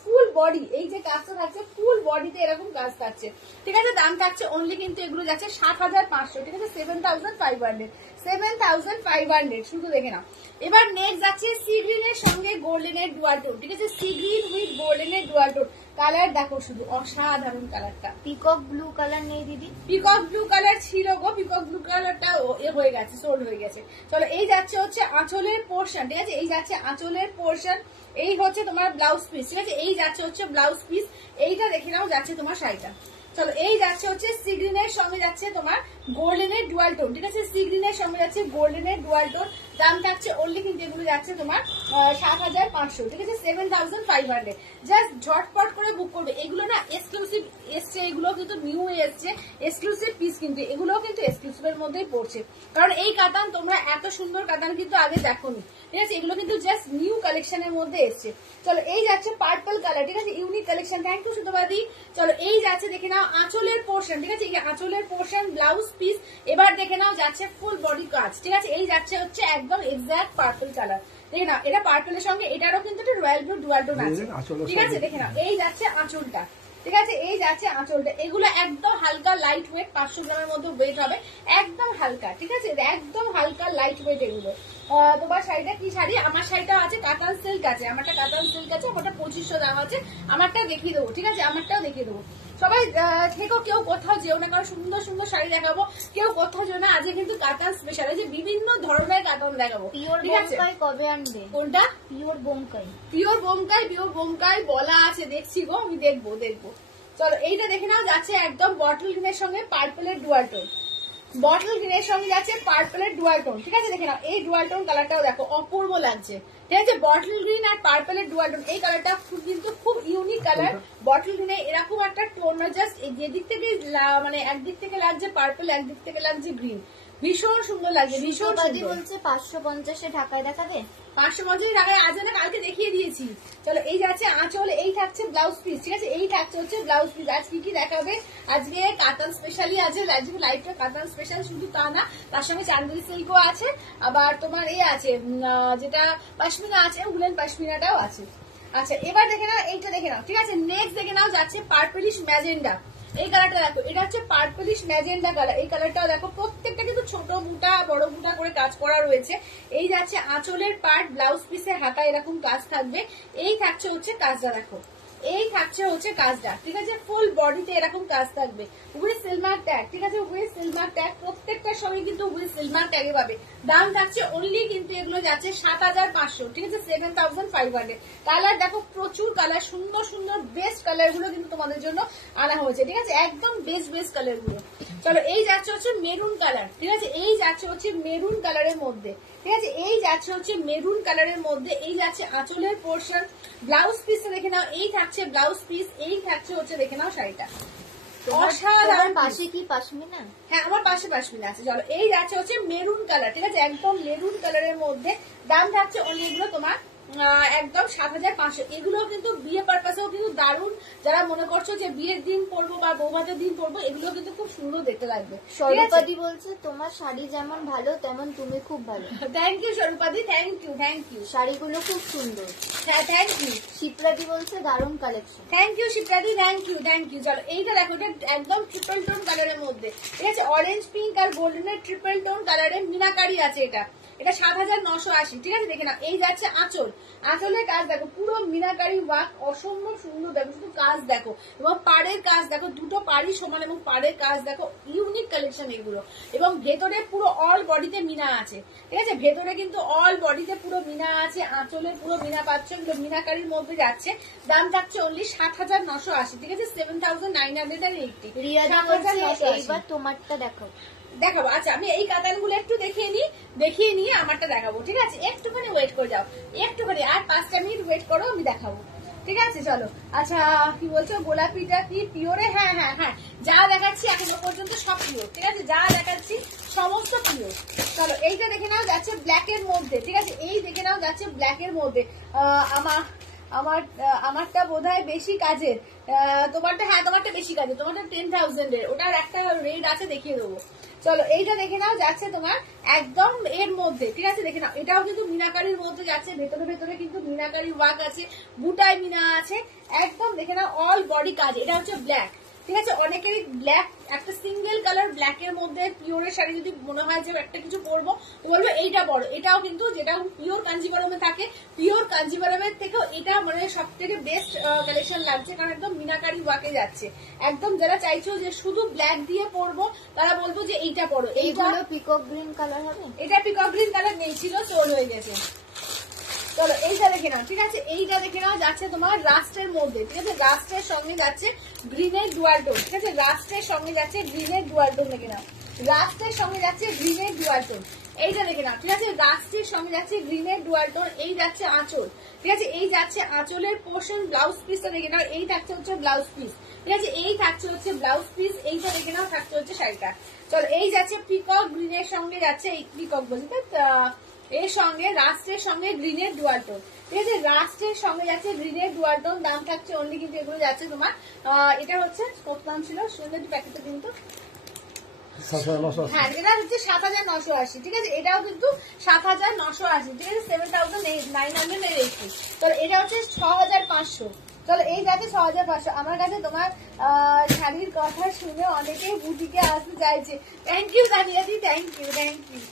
ফুল বডি এই যে কাজটা থাকছে ফুল বডিতে এরকম কাজ থাকছে, ঠিক আছে। দাম থাকছে অনলি কিন্তু এগুলো যাচ্ছে 7500, ঠিক আছে, 7500, 7500 শুধু দেখে নাও। এবার নেক্সট যাচ্ছে সি গ্রিনের সঙ্গে গোল্ডেনের ডুয়াল টোন, ঠিক আছে, সি গ্রিন উইথ গোল্ডেনের ডুয়াল টোন। কালার দেখো শুধু অসাধারণ কালারটা। পিকক ব্লু কালার নেই দিদি? পিকক ব্লু কালার ছিল গো, পিকক ব্লু কালারটা এ হয়ে গেছে, সোল্ড হয়ে গেছে। চলো এই যাচ্ছে হচ্ছে আঁচলের পোর্শন, ঠিক আছে, এই যাচ্ছে আঁচলের পোর্শন, এই হচ্ছে তোমার ব্লাউজ পিস, ঠিক আছে, এই যাচ্ছে হচ্ছে ব্লাউজ পিস, এইটা দেখে নাও যাচ্ছে তোমার শাড়িটা। চলো এই যাচ্ছে হচ্ছে সি গ্রিনের সঙ্গে যাচ্ছে তোমার গোল্ডেনের ডুয়াল টোন, ঠিক আছে, সি গ্রিনের সঙ্গে যাচ্ছে গোল্ডেনের ডুয়াল টোন। দাম থাকছে অনলি কিন্তু এগুলো যাচ্ছে তোমার 7500, ঠিক আছে, 7500। জাস্ট ঝটপট করে বুক করবে। এগুলো না এক্সক্লুসিভ এসছে, এগুলো কিন্তু নিউ এসছে, এক্সক্লুসিভ পিস, কিন্তু এগুলোও কিন্তু এক্সক্লুসিভের মধ্যেই পড়ছে, কারণ এই কাতান তোমরা এত সুন্দর কাতান কিন্তু আগে দেখোনি, ঠিক আছে, এগুলো কিন্তু জাস্ট নিউ কালেকশনের মধ্যে এসছে। চলো এই যাচ্ছে পার্পল কালার, ঠিক আছে, ইউনিক কালেকশন, থ্যাংক ইউ সুতোবাদি। চলো এই যাচ্ছে দেখে নাও আঁচলের পোর্শন, ঠিক আছে, আঁচলের পোর্শন ব্লাউজ পিস। এবার দেখে নাও যাচ্ছে ফুল বডি কাজ, ঠিক আছে, এই যাচ্ছে হচ্ছে একদম এক্সাক্ট পার্পল কালার, দেখে নাও, এটা পার্পলের সঙ্গে এটারও কিন্তু একটা রয়্যাল ব্লু ডুয়াল টোন আছে, ঠিক আছে, দেখে নাও এই যাচ্ছে আঁচলটা, ঠিক আছে, এই যাচ্ছে আঁচলটা। এগুলো একদম হালকা লাইট ওয়েট, 500 গ্রামের মধ্যে ওয়েট হবে, একদম হালকা, ঠিক আছে, একদম হালকা লাইট ওয়েট এগুলো। তোমার শাড়িটা কি শাড়ি? আমার শাড়িটাও আছে কাতান সিল্ক আছে, আমারটা কাতান সিল্ক আছে, ওটা 2500 দাম আছে, আমারটাও দেখিয়ে দেবো, ঠিক আছে, আমারটাও দেখিয়ে দেবো। সবাই থেকো, কেউ কোথাও যেও না, কারণ সুন্দর সুন্দর শাড়ি দেখাবো, কেউ কোথাও যেও না। আজকে কিন্তু কাতান স্পেশাল, যে বিভিন্ন ধরনের কাতান দেখাবো, ঠিক আছে। কবে আনবে? কোনটা? Pure Bomkai, pure Bomkai, pure Bomkai বলা আছে, দেখছি গো, আমি দেখবো দেখবো। চলো এইটা দেখে নাও যাচ্ছে একদম বটল গ্রিনের সঙ্গে পার্পলের ডুয়াল টোন, বটল গ্রিনের সঙ্গে যাচ্ছে পার্পলের ডুয়াল টোন, ঠিক আছে, দেখে নাও এই ডুয়াল টোন কালারটাও দেখো অপূর্ব লাগছে, ঠিক আছে, বটল গ্রিন আর পার্পলের ডুয়াল টোন, এই কালারটা কিন্তু খুব ইউনিক কালার। বটল গ্রিনে এরকম একটা টোন, জাস্ট যেদিক থেকে মানে একদিক থেকে লাগছে পার্পল, একদিক থেকে লাগছে গ্রিন, ভীষণ সুন্দর লাগছে, ভীষণ সুন্দর। বলছে 550 ঢাকায় দেখাবে, 550 টাকায় আজ না কালকে দেখিয়ে দিয়েছি। চলো এই যাচ্ছে আঁচল, এই থাকছে ব্লাউজ পিস, ঠিক আছে, এই থাকছে হচ্ছে ব্লাউজ পিস। আজ কি কি দেখাবে? আজকে কাতান স্পেশালি আছে, আজকে লাইভটা কাতান স্পেশাল, শুধু তা না, তার সঙ্গে চান্দেরি সিল্কও আছে, আবার তোমার এই আছে যেটা পাশমিনা আছে, উলেন পাশমিনাটাও আছে। আচ্ছা এবার দেখে নাও এইটা দেখে নাও, ঠিক আছে, নেক্সট দেখে নাও যাচ্ছে পার্পলিশ ম্যাজেন্ডা, এই কালারটা দেখো, এটা হচ্ছে পার্পলিশ ম্যাজেন্ডা কালার, এই কালারটাও দেখো, প্রত্যেকটা কিন্তু ছোট বুটা বড় বুটা করে কাজ করা রয়েছে। এই যাচ্ছে আঁচলের পার্ট, ব্লাউজ পিসের হাতা এরকম কাজ থাকবে, এই থাকছে হচ্ছে কাজটা দেখো, এই থাকছে হচ্ছে কাজটা, ঠিক আছে, ফুল বডিতে এরকম কাজ থাকবে, উইথ সিলভার ট্যাগ, ঠিক আছে, উইথ সিলভার ট্যাগ, প্রত্যেকটার সঙ্গে কিন্তু উইথ সিলভার ট্যাগে পাবে। দাম থাকছে অনলি কিন্তু এগুলো যাচ্ছে 7500, ঠিক আছে, 7500। কালার দেখো প্রচুর কালার, সুন্দর সুন্দর বেস্ট কালার গুলো কিন্তু তোমাদের জন্য আনা হয়েছে, ঠিক আছে, একদম বেস্ট বেস্ট কালার গুলো। চলো এই যাচ্ছে হচ্ছে মেরুন কালার, ঠিক আছে, এই যাচ্ছে হচ্ছে মেরুন কালারের মধ্যে, ঠিক আছে, এই যাচ্ছে হচ্ছে মেরুন কালারের মধ্যে, এই যাচ্ছে আঁচলের পোর্শন, ব্লাউজ পিসটা দেখে নাও, এই থাকছে ব্লাউজ পিস, এই থাকছে হচ্ছে দেখে নাও শাড়িটা, অসাধারণ। পাশে কি পাশমিনা? হ্যাঁ আমার পাশে পাশমিনা আছে। চলো এই যাচ্ছে হচ্ছে মেরুন কালার, ঠিক আছে, একদম মেরুন কালারের মধ্যে। দাম থাকছে অনলি এগুলো তোমার একদম 7500। এগুলো কিন্তু বিয়ে পারপাসেও কিন্তু দারুণ, যারা মনে করছো যে বিয়ের দিন পরবো বা বৌভাতের দিন পরবো, এগুলো কিন্তু খুব সুন্দর দেখতে লাগবে। স্বরূপাদি বলছে তোমার শাড়ি যেমন ভালো তেমন তুমি খুব ভালো। থ্যাংক ইউ স্বরূপাদি, থ্যাংক ইউ থ্যাংক ইউ, শাড়িগুলো খুব সুন্দর। হ্যাঁ থ্যাংক ইউ। শিপ্রাদি বলছে দারুণ কালেকশন, থ্যাংক ইউ শিপ্রাদি, থ্যাংক ইউ থ্যাংক ইউ। চলো এইটা দেখো, এটা একদম ট্রিপল টোন কালারের মধ্যে, ঠিক আছে, অরেঞ্জ পিঙ্ক আর গোল্ডেনের ট্রিপল টোন কালারের মিনাকারি আছে, এটা 7980, ঠিক আছে, দেখে নাও। এই যাচ্ছে আঁচল, আঁচলের কাজ দেখো পুরো মিনাকারি ওয়ার্ক, অসম্ভব সুন্দর, দেখো শুধু কাজ দেখো, এবং পাড়ের কাজ দেখো, দুটো পাড়ি সমান এবং পাড়ের কাজ দেখো, ইউনিক কালেকশন এগুলো। এবং ভেতরে পুরো অল বডিতে মিনা আছে, ঠিক আছে, ভেতরে কিন্তু অল বডিতে পুরো মিনা আছে, আঁচলের পুরো মিনা পাচ্ছ, এগুলো মিনাকারির মধ্যে যাচ্ছে। দাম থাকছে অনলি 7980, ঠিক আছে, 7980। রিয়াদা বলছে এইবার তোমারটা দেখো, দেখাবো। আচ্ছা আমি এই কাতানগুলো একটু দেখিয়ে নিয়ে আমারটা দেখাবো, ঠিক আছে, একটুখানি ওয়েট করে যাও, একটুখানি আর 5টা মিনিট ওয়েট করো, আমি দেখাবো, ঠিক আছে। চলো আচ্ছা কি বলছো, গোলাপিটা কি পিওরে? হ্যাঁ হ্যাঁ হ্যাঁ, যা দেখাচ্ছি এখনো পর্যন্ত সব পিওর, ঠিক আছে, যা দেখাচ্ছি সমস্ত পিওর। চলো এইটা দেখে নাও যাচ্ছে ব্ল্যাক এর মধ্যে, ঠিক আছে, এই দেখে নাও যাচ্ছে ব্ল্যাক এর মধ্যে। আমারটা বোধহয় বেশি কাজের, তোমারটা হ্যাঁ তোমারটা বেশি কাজের, তোমারটা 10,000 এর, ওটার একটা রেট আছে দেখিয়ে দেবো। চলো এইটা দেখে নাও, যাচ্ছে তোমার একদম এর মধ্যে, ঠিক আছে দেখে নাও, এটাও কিন্তু মিনাকারির মধ্যে যাচ্ছে, ভেতরে ভেতরে কিন্তু মিনাকারি ওয়ার্ক আছে, বুটাই মিনা আছে, একদম দেখে নাও অল বডি কাজ। এটা হচ্ছে ব্ল্যাক, ঠিক আছে, অনেকেরই ব্ল্যাক একটা সিঙ্গেল কালার ব্ল্যাকের মধ্যে পিওরের শাড়ি যদি মনে হয় যে একটা কিছু পরবো তো বলবো এইটা বড়। এটাও কিন্তু যেটা পিওর কাঞ্জিবরমে থাকে, পিওর কাঞ্জিবরমের থেকেও এটা মানে সব থেকে বেস্ট কালেকশন লাগছে, কারণ একদম মিনাকারি ওয়াকে যাচ্ছে। একদম যারা চাইছো যে শুধু ব্ল্যাক দিয়ে পরবো তারা বলবো যে এইটা পরো। এইগুলো পিকক গ্রিন কালার হবে, এটা পিকক গ্রিন কালার নেই, ছিল সোল হয়ে গেছে। চলো এইটা দেখে নাও, ঠিক আছে, এইটা দেখে নাও, যাচ্ছে তোমার রাস্টের মধ্যে, ঠিক আছে, রাস্টের সঙ্গে যাচ্ছে গ্রিনের ডুয়াল টোন, ঠিক আছে, রাস্টের সঙ্গে যাচ্ছে গ্রিনের ডুয়াল টোন দেখে নাও, রাস্টের সঙ্গে যাচ্ছে গ্রিনের ডুয়াল টোন। এইটা দেখে নাও, ঠিক আছে, রাস্টের সঙ্গে যাচ্ছে গ্রিনের ডুয়াল টোন। এই যাচ্ছে আঁচল, ঠিক আছে, এই যাচ্ছে আঁচলের পোর্শন। ব্লাউজ পিসটা দেখে নাও, এই থাকছে হচ্ছে ব্লাউজ পিস, ঠিক আছে, এই থাকছে হচ্ছে ব্লাউজ পিস। এইটা দেখে নাও, থাকছে হচ্ছে শাড়িটা। চলো এই যাচ্ছে পিকক গ্রিনের সঙ্গে যাচ্ছে, এই পিকক বলতে এর সঙ্গে রাস্টের সঙ্গে গ্রিনের ডুয়াল টোন, ঠিক আছে, রাস্টের সঙ্গে যাচ্ছে গ্রিনের ডুয়াল টোন। দাম থাকছে অনলি কিন্তু এগুলো যাচ্ছে তোমার এটা হচ্ছে কত দাম ছিল সুন্দর প্যাকেটে কিন্তু, হ্যাঁ এটা হচ্ছে 7,980, ঠিক আছে, এটাও কিন্তু 7,980, ঠিক আছে, 7,980। তো এটা হচ্ছে 6,500। চলো এই যাচ্ছে 6,500। আমার কাছে তোমার শাড়ির কথা শুনে অনেকেই বুটিকে আসতে চাইছে। থ্যাংক ইউ দানিয়াদি, থ্যাংক ইউ থ্যাংক ইউ।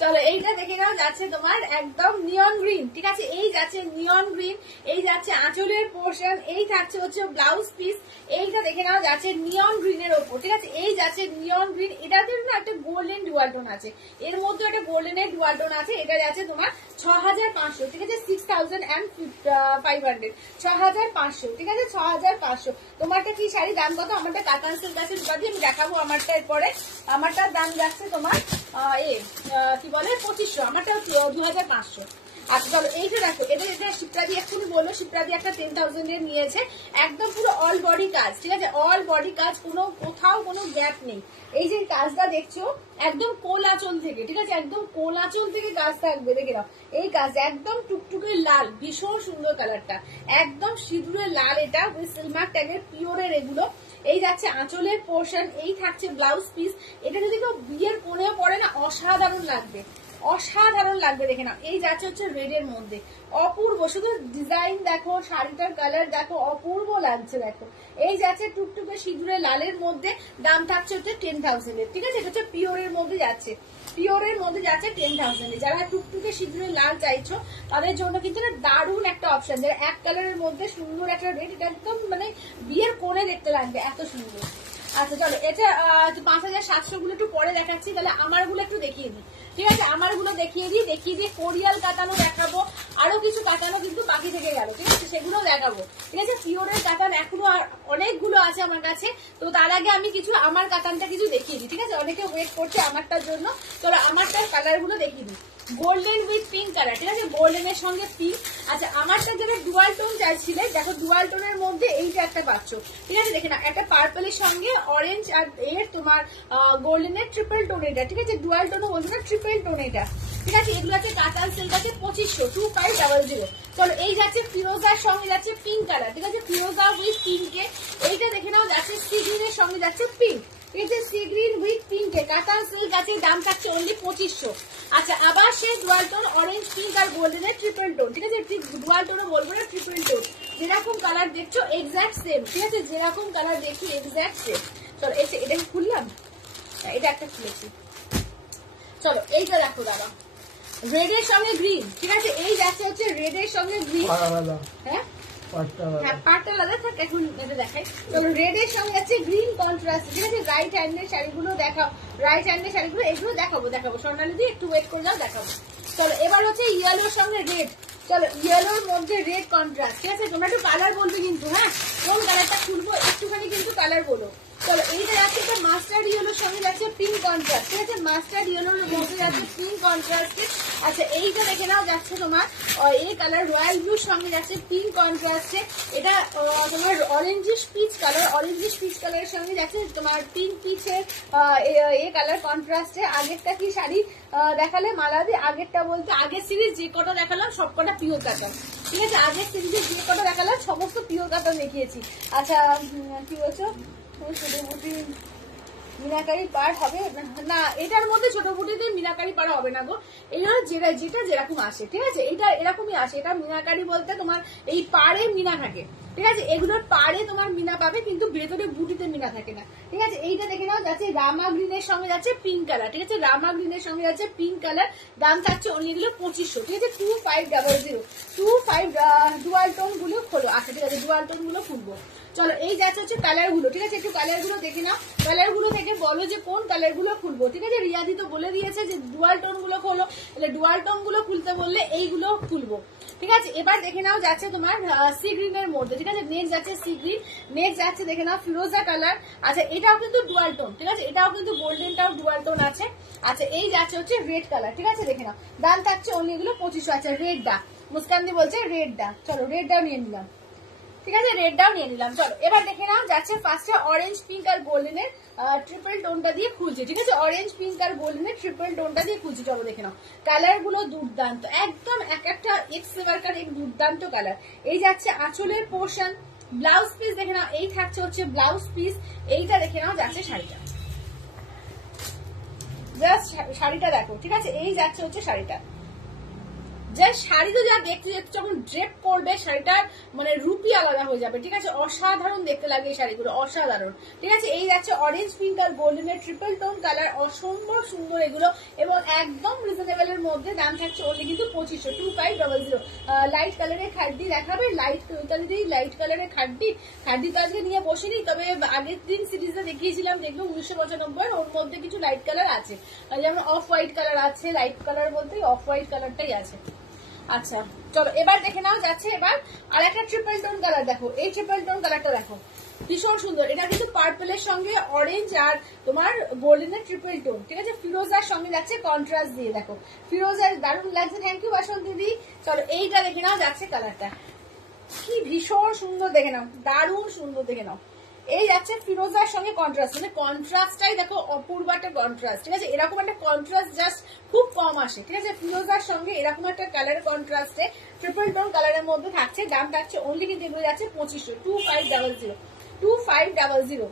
চলো এইটা দেখে নাও, যাচ্ছে তোমার একদম নিয়ন গ্রিন, ঠিক আছে, এই যাচ্ছে নিয়ন গ্রিন, এই যাচ্ছে আঁচলের পোর্শন, এই থাকছে হচ্ছে ব্লাউজ পিস। এইটা দেখে নাও, যাচ্ছে নিয়ন গ্রিনের ওপর, ঠিক আছে, এই যাচ্ছে নিয়ন গ্রিন। এটাতে না একটা গোল্ডেন ডুয়াল টোন আছে, এর মধ্যে একটা গোল্ডেনের ডুয়াল টোন আছে। এটা যাচ্ছে তোমার 6,500, ঠিক আছে, 6,500, 6,500, ঠিক আছে, 6,500। তোমারটা কি শাড়ি দাম কত? আমারটা কাতান সিল্ক আছে, আমি দেখাবো আমারটা এরপরে। আমারটার দাম যাচ্ছে তোমার কি বলে 2500, আমারটা 2,500। আচ্ছা চলো এইটা দেখো, এটা শিপ্রা দিয়ে এক্ষুনি বললো, শিপ্রা দিয়ে একটা 10,000 এর নিয়েছে, একদম পুরো অল বডি কাজ, ঠিক আছে, অল বডি কাজ, কোথাও কোনো গ্যাপ নেই। এই যে কাজটা দেখছো একদম কোল আঁচল থেকে, ঠিক আছে, একদম কোল আঁচল থেকে কাজ থাকবে, দেখে নাও এই কাজ একদম টুকটুকে লাল, ভীষণ সুন্দর কালারটা, একদম সিঁদুরের লাল, এটা সিলমার্ক ট্যাগের পিওরের এগুলো। এই যাচ্ছে আঁচলের পোর্শন, এই থাকছে ব্লাউজ পিস। এটা যদি কেউ বিয়ের কোণে পরে না অসাধারণ লাগবে, অসাধারণ লাগবে, দেখে নাও এই যাচ্ছে হচ্ছে রেড এর মধ্যে, অপূর্ব, শুধু ডিজাইন দেখো, শাড়িটার কালার দেখো, অপূর্ব লাগছে দেখো। এই যাচ্ছে টুকটুকে সিঁদুরের লালের মধ্যে, দাম থাকছে হচ্ছে 10,000 এর, ঠিক আছে, এটা হচ্ছে পিওরের মধ্যে যাচ্ছে, পিওরের মধ্যে যাচ্ছে 10,000 এ। যারা টুকটুকে সিঁদুরের লাল চাইছো তাদের জন্য কিন্তু দারুণ একটা অপশন, যারা এক কালারের মধ্যে সুন্দর একটা রেড, এটা একদম মানে বিয়ের কোণে দেখতে লাগবে, এত সুন্দর। আচ্ছা চলো এটা 5,700 গুলো একটু পরে দেখাচ্ছি, তাহলে আমার গুলো একটু দেখিয়ে দিই, ঠিক আছে, আমার গুলো দেখিয়ে দিয়ে কোরিয়াল কাটানো দেখাবো, আরো কিছু কাটানো কিন্তু বাকি থেকে গেল, ঠিক আছে, সেগুলো দেখাবো, ঠিক আছে, পিওরের কাটান এখনো অনেকগুলো আছে আমার কাছে। তো তার আগে আমি কিছু আমার কাটানটা কিছু দেখিয়ে দিই, ঠিক আছে, অনেকে ওয়েট করছে আমারটার জন্য। চলো আমারটার কালার গুলো দেখিয়ে দিই। গোল্ডেন উইথ পিঙ্ক কালার, ঠিক আছে, গোল্ডেনের সঙ্গে পিঙ্ক। আচ্ছা আমারটা যারা ডুয়াল টোন চাইছিলে, দেখো ডুয়াল টোনের মধ্যে এইটা একটা পাচ্ছ, ঠিক আছে, দেখে না একটা পার্পলের সঙ্গে অরেঞ্জ আর এর তোমার গোল্ডেনের ট্রিপল টোন, এটা ঠিক আছে, ডুয়াল টোনও বলছো না, ট্রিপল টোন এটা, ঠিক আছে, এগুলো আছে কাতান সিল্ক আছে 2500, 2500। চলো এই যাচ্ছে ফিরোজার সঙ্গে যাচ্ছে পিঙ্ক কালার, ঠিক আছে, ফিরোজা উইথ পিঙ্কে। এইটা দেখে নাও, যাচ্ছে সি গ্রিনের সঙ্গে যাচ্ছে পিঙ্ক, এই যে সি গ্রিন উইথ পিঙ্কে কাতান সিল্ক আছে, দাম থাকছে অনলি 2500। আচ্ছা আবার সেই ডুয়াল টোন অরেঞ্জ পিঙ্ক আর গোল্ডেনের ট্রিপল টোন, ঠিক আছে, ডুয়াল টোনও বলবো না, ট্রিপল টোন, যেরকম কালার দেখছো এক্সাক্ট সেম, ঠিক আছে, যেরকম কালার দেখি এক্সাক্ট সেম। চলো এটা খুললাম, এটা একটা খুলেছি। চলো এইটা দেখো দাদা, রেড এর সঙ্গে গ্রিন, ঠিক আছে, এই যাচ্ছে হচ্ছে রেড এর সঙ্গে গ্রিন, হ্যাঁ পাটটা আলাদা থাক, এখন এটা দেখাই। চলো রেড এর সঙ্গে যাচ্ছে গ্রিন কন্ট্রাস্ট, ঠিক আছে, রাইট হ্যান্ডের শাড়িগুলো দেখাও, রাইট হ্যান্ডের শাড়িগুলো এগুলো দেখাবো সোনালি দিয়ে, একটু ওয়েট করে যাও, দেখাবো। চলো এবার হচ্ছে ইয়েলোর সঙ্গে রেড, চলো ইয়েলোর মধ্যে রেড কন্ট্রাস্ট, ঠিক আছে, তোমরা একটু কালার বলবে কিন্তু, হ্যাঁ কোন কালারটা খুলবো একটুখানি কিন্তু কালার বলো। চলো এইটা যাচ্ছে একটা মাস্টার্ড ইয়েলোর সঙ্গে যাচ্ছে পিঙ্ক কন্ট্রাস্ট, ঠিক আছে, মাস্টার্ড ইয়েলোর মধ্যে যাচ্ছে পিঙ্ক কন্ট্রাস্টে। আচ্ছা এইটা দেখে নাও, যাচ্ছে তোমার এই কালার রয়্যাল ব্লুর সঙ্গে যাচ্ছে পিঙ্ক কন্ট্রাস্টে। এটা তোমার orangish peach colour, orangish peach কালারের সঙ্গে যাচ্ছে তোমার পিঙ্ক পিচের এই কালার কন্ট্রাস্টে। আগেরটা কি শাড়ি দেখালে মালাদি? আগেরটা বলতে আগের সিরিজ যে কটা দেখালাম সব কটা পিওর কাটাম, ঠিক আছে, আগের সিরিজে যে কটা দেখালাম সমস্ত পিওর কাতান দেখিয়েছি। আচ্ছা কি বলছো, মিনাকারি পার হবে না, এটার মধ্যে ছোট বুটিতে মিনাকারি পার হবে না গো, এই জন্য যেটা যেরকম আসে, ঠিক আছে, এটা এরকমই আসে। এটা মিনাকারি বলতে তোমার এই পাড়ে মিনা থাকে, ঠিক আছে, এগুলোর পাড়ে তোমার মিনা পাবে, কিন্তু ভেতরে বুটিতে মিনা থাকে না, ঠিক আছে। এইটা দেখে নাও, যাচ্ছে রামা গ্রিনের সঙ্গে যাচ্ছে পিঙ্ক কালার, ঠিক আছে, রামা গ্রিনের সঙ্গে যাচ্ছে পিঙ্ক কালার, দাম থাকছে অনলি এগুলো 2500, ঠিক আছে, 2500। 25 ডুয়াল টোন গুলো খোলো। আচ্ছা ঠিক আছে, ডুয়াল টোন গুলো খুলবো। চলো এই যাচ্ছে হচ্ছে কালার গুলো, ঠিক আছে, একটু কালার গুলো দেখে নাও, কালার গুলো দেখে বলো যে কোন কালার গুলো খুলবো, ঠিক আছে। রিয়াদি তো বলে দিয়েছে যে ডুয়াল টোন গুলো খোলো, তাহলে ডুয়াল টোন গুলো খুলতে বললে এইগুলো খুলবো, ঠিক আছে। এবার দেখে নাও যাচ্ছে তোমার সি গ্রিনের মধ্যে, ঠিক আছে, নেক্সট যাচ্ছে সি গ্রিন, নেক্সট যাচ্ছে দেখে নাও ফিরোজা কালার। আচ্ছা এটাও কিন্তু ডুয়াল টোন, ঠিক আছে, এটাও কিন্তু গোল্ডেনটাও ডুয়াল টোন আছে। আচ্ছা এই যাচ্ছে হচ্ছে রেড কালার, ঠিক আছে, দেখে নাও দাম থাকছে অনলি এগুলো 2500। আচ্ছা রেডটা মুস্কানদি বলছে রেডটা, চলো রেডটাও নিয়ে নিলাম, ঠিক আছে, রেডটাও নিয়ে নিলাম। চলো এবার দেখে নাও যাচ্ছে ফার্স্টে অরেঞ্জ পিঙ্ক আর গোল্ডেনের ট্রিপল টোনটা দিয়ে খুলছে, ঠিক আছে, অরেঞ্জ পিঙ্ক আর গোল্ডেনের ট্রিপল টোনটা দিয়ে খুলছে। চলো দেখে নাও কালার গুলো দুর্দান্ত, একদম এক একটা এক্স এবারকার এক দুর্দান্ত কালার। এই যাচ্ছে আঁচলের পোর্শন, ব্লাউজ পিস দেখে নাও, এই থাকছে হচ্ছে ব্লাউজ পিস, এইটা দেখে নাও যাচ্ছে শাড়িটা, জাস্ট শাড়িটা দেখো, ঠিক আছে, এই যাচ্ছে হচ্ছে শাড়িটা, জাস্ট শাড়ি তো যা দেখতে দেখতে যখন ড্রেপ করবে শাড়িটার মানে রূপই আলাদা হয়ে যাবে, ঠিক আছে, অসাধারণ দেখতে লাগে এই শাড়িগুলো, অসাধারণ, ঠিক আছে। এই যাচ্ছে অরেঞ্জ পিঙ্ক আর গোল্ডেনের ট্রিপল টোন কালার, অসম্ভব সুন্দর এগুলো, এবং একদম রিজনেবল এর মধ্যে, দাম থাকছে অনলি কিন্তু 2500, 2500। লাইট কালারের খাড্ডি দেখাবে, লাইট কালারের খাড্ডি তো আজকে নিয়ে বসিনি, তবে আগের দিন সিরিজে দেখিয়েছিলাম, দেখবো 1995, ওর মধ্যে কিছু লাইট কালার আছে, যেমন অফ হোয়াইট কালার আছে, লাইট কালার বলতে অফ হোয়াইট কালারটাই আছে। আচ্ছা চলো এবার দেখে নাও যাচ্ছে এবার আর একটা ট্রিপল টোন কালার, দেখো এই ট্রিপল টোন কালারটা দেখো ভীষণ সুন্দর, এটা কিন্তু পার্পলের সঙ্গে অরেঞ্জ আর তোমার গোল্ডেনের ট্রিপল টোন, ঠিক আছে, ফিরোজার সঙ্গে যাচ্ছে কন্ট্রাস্ট দিয়ে, দেখো ফিরোজার দারুণ লাগছে, থ্যাংক ইউ বাসন্ত দিদি। চলো এইটা দেখে নাও যাচ্ছে কালারটা কি ভীষণ সুন্দর, দেখে নাও দারুণ সুন্দর, দেখে নাও এই যাচ্ছে ফিরোজার সঙ্গে কন্ট্রাস্ট, মানে কন্ট্রাস্টটাই দেখো অপূর্ব একটা কন্ট্রাস্ট, ঠিক আছে, এরকম একটা কন্ট্রাস্ট জাস্ট খুব কম আসে, ঠিক আছে, ফিরোজার সঙ্গে এরকম একটা কালার কন্ট্রাস্টে ট্রিপল টোন কালারের মধ্যে থাকছে, দাম থাকছে অনলি কিন্তু এগুলো যাচ্ছে 2500, 2500, 2500।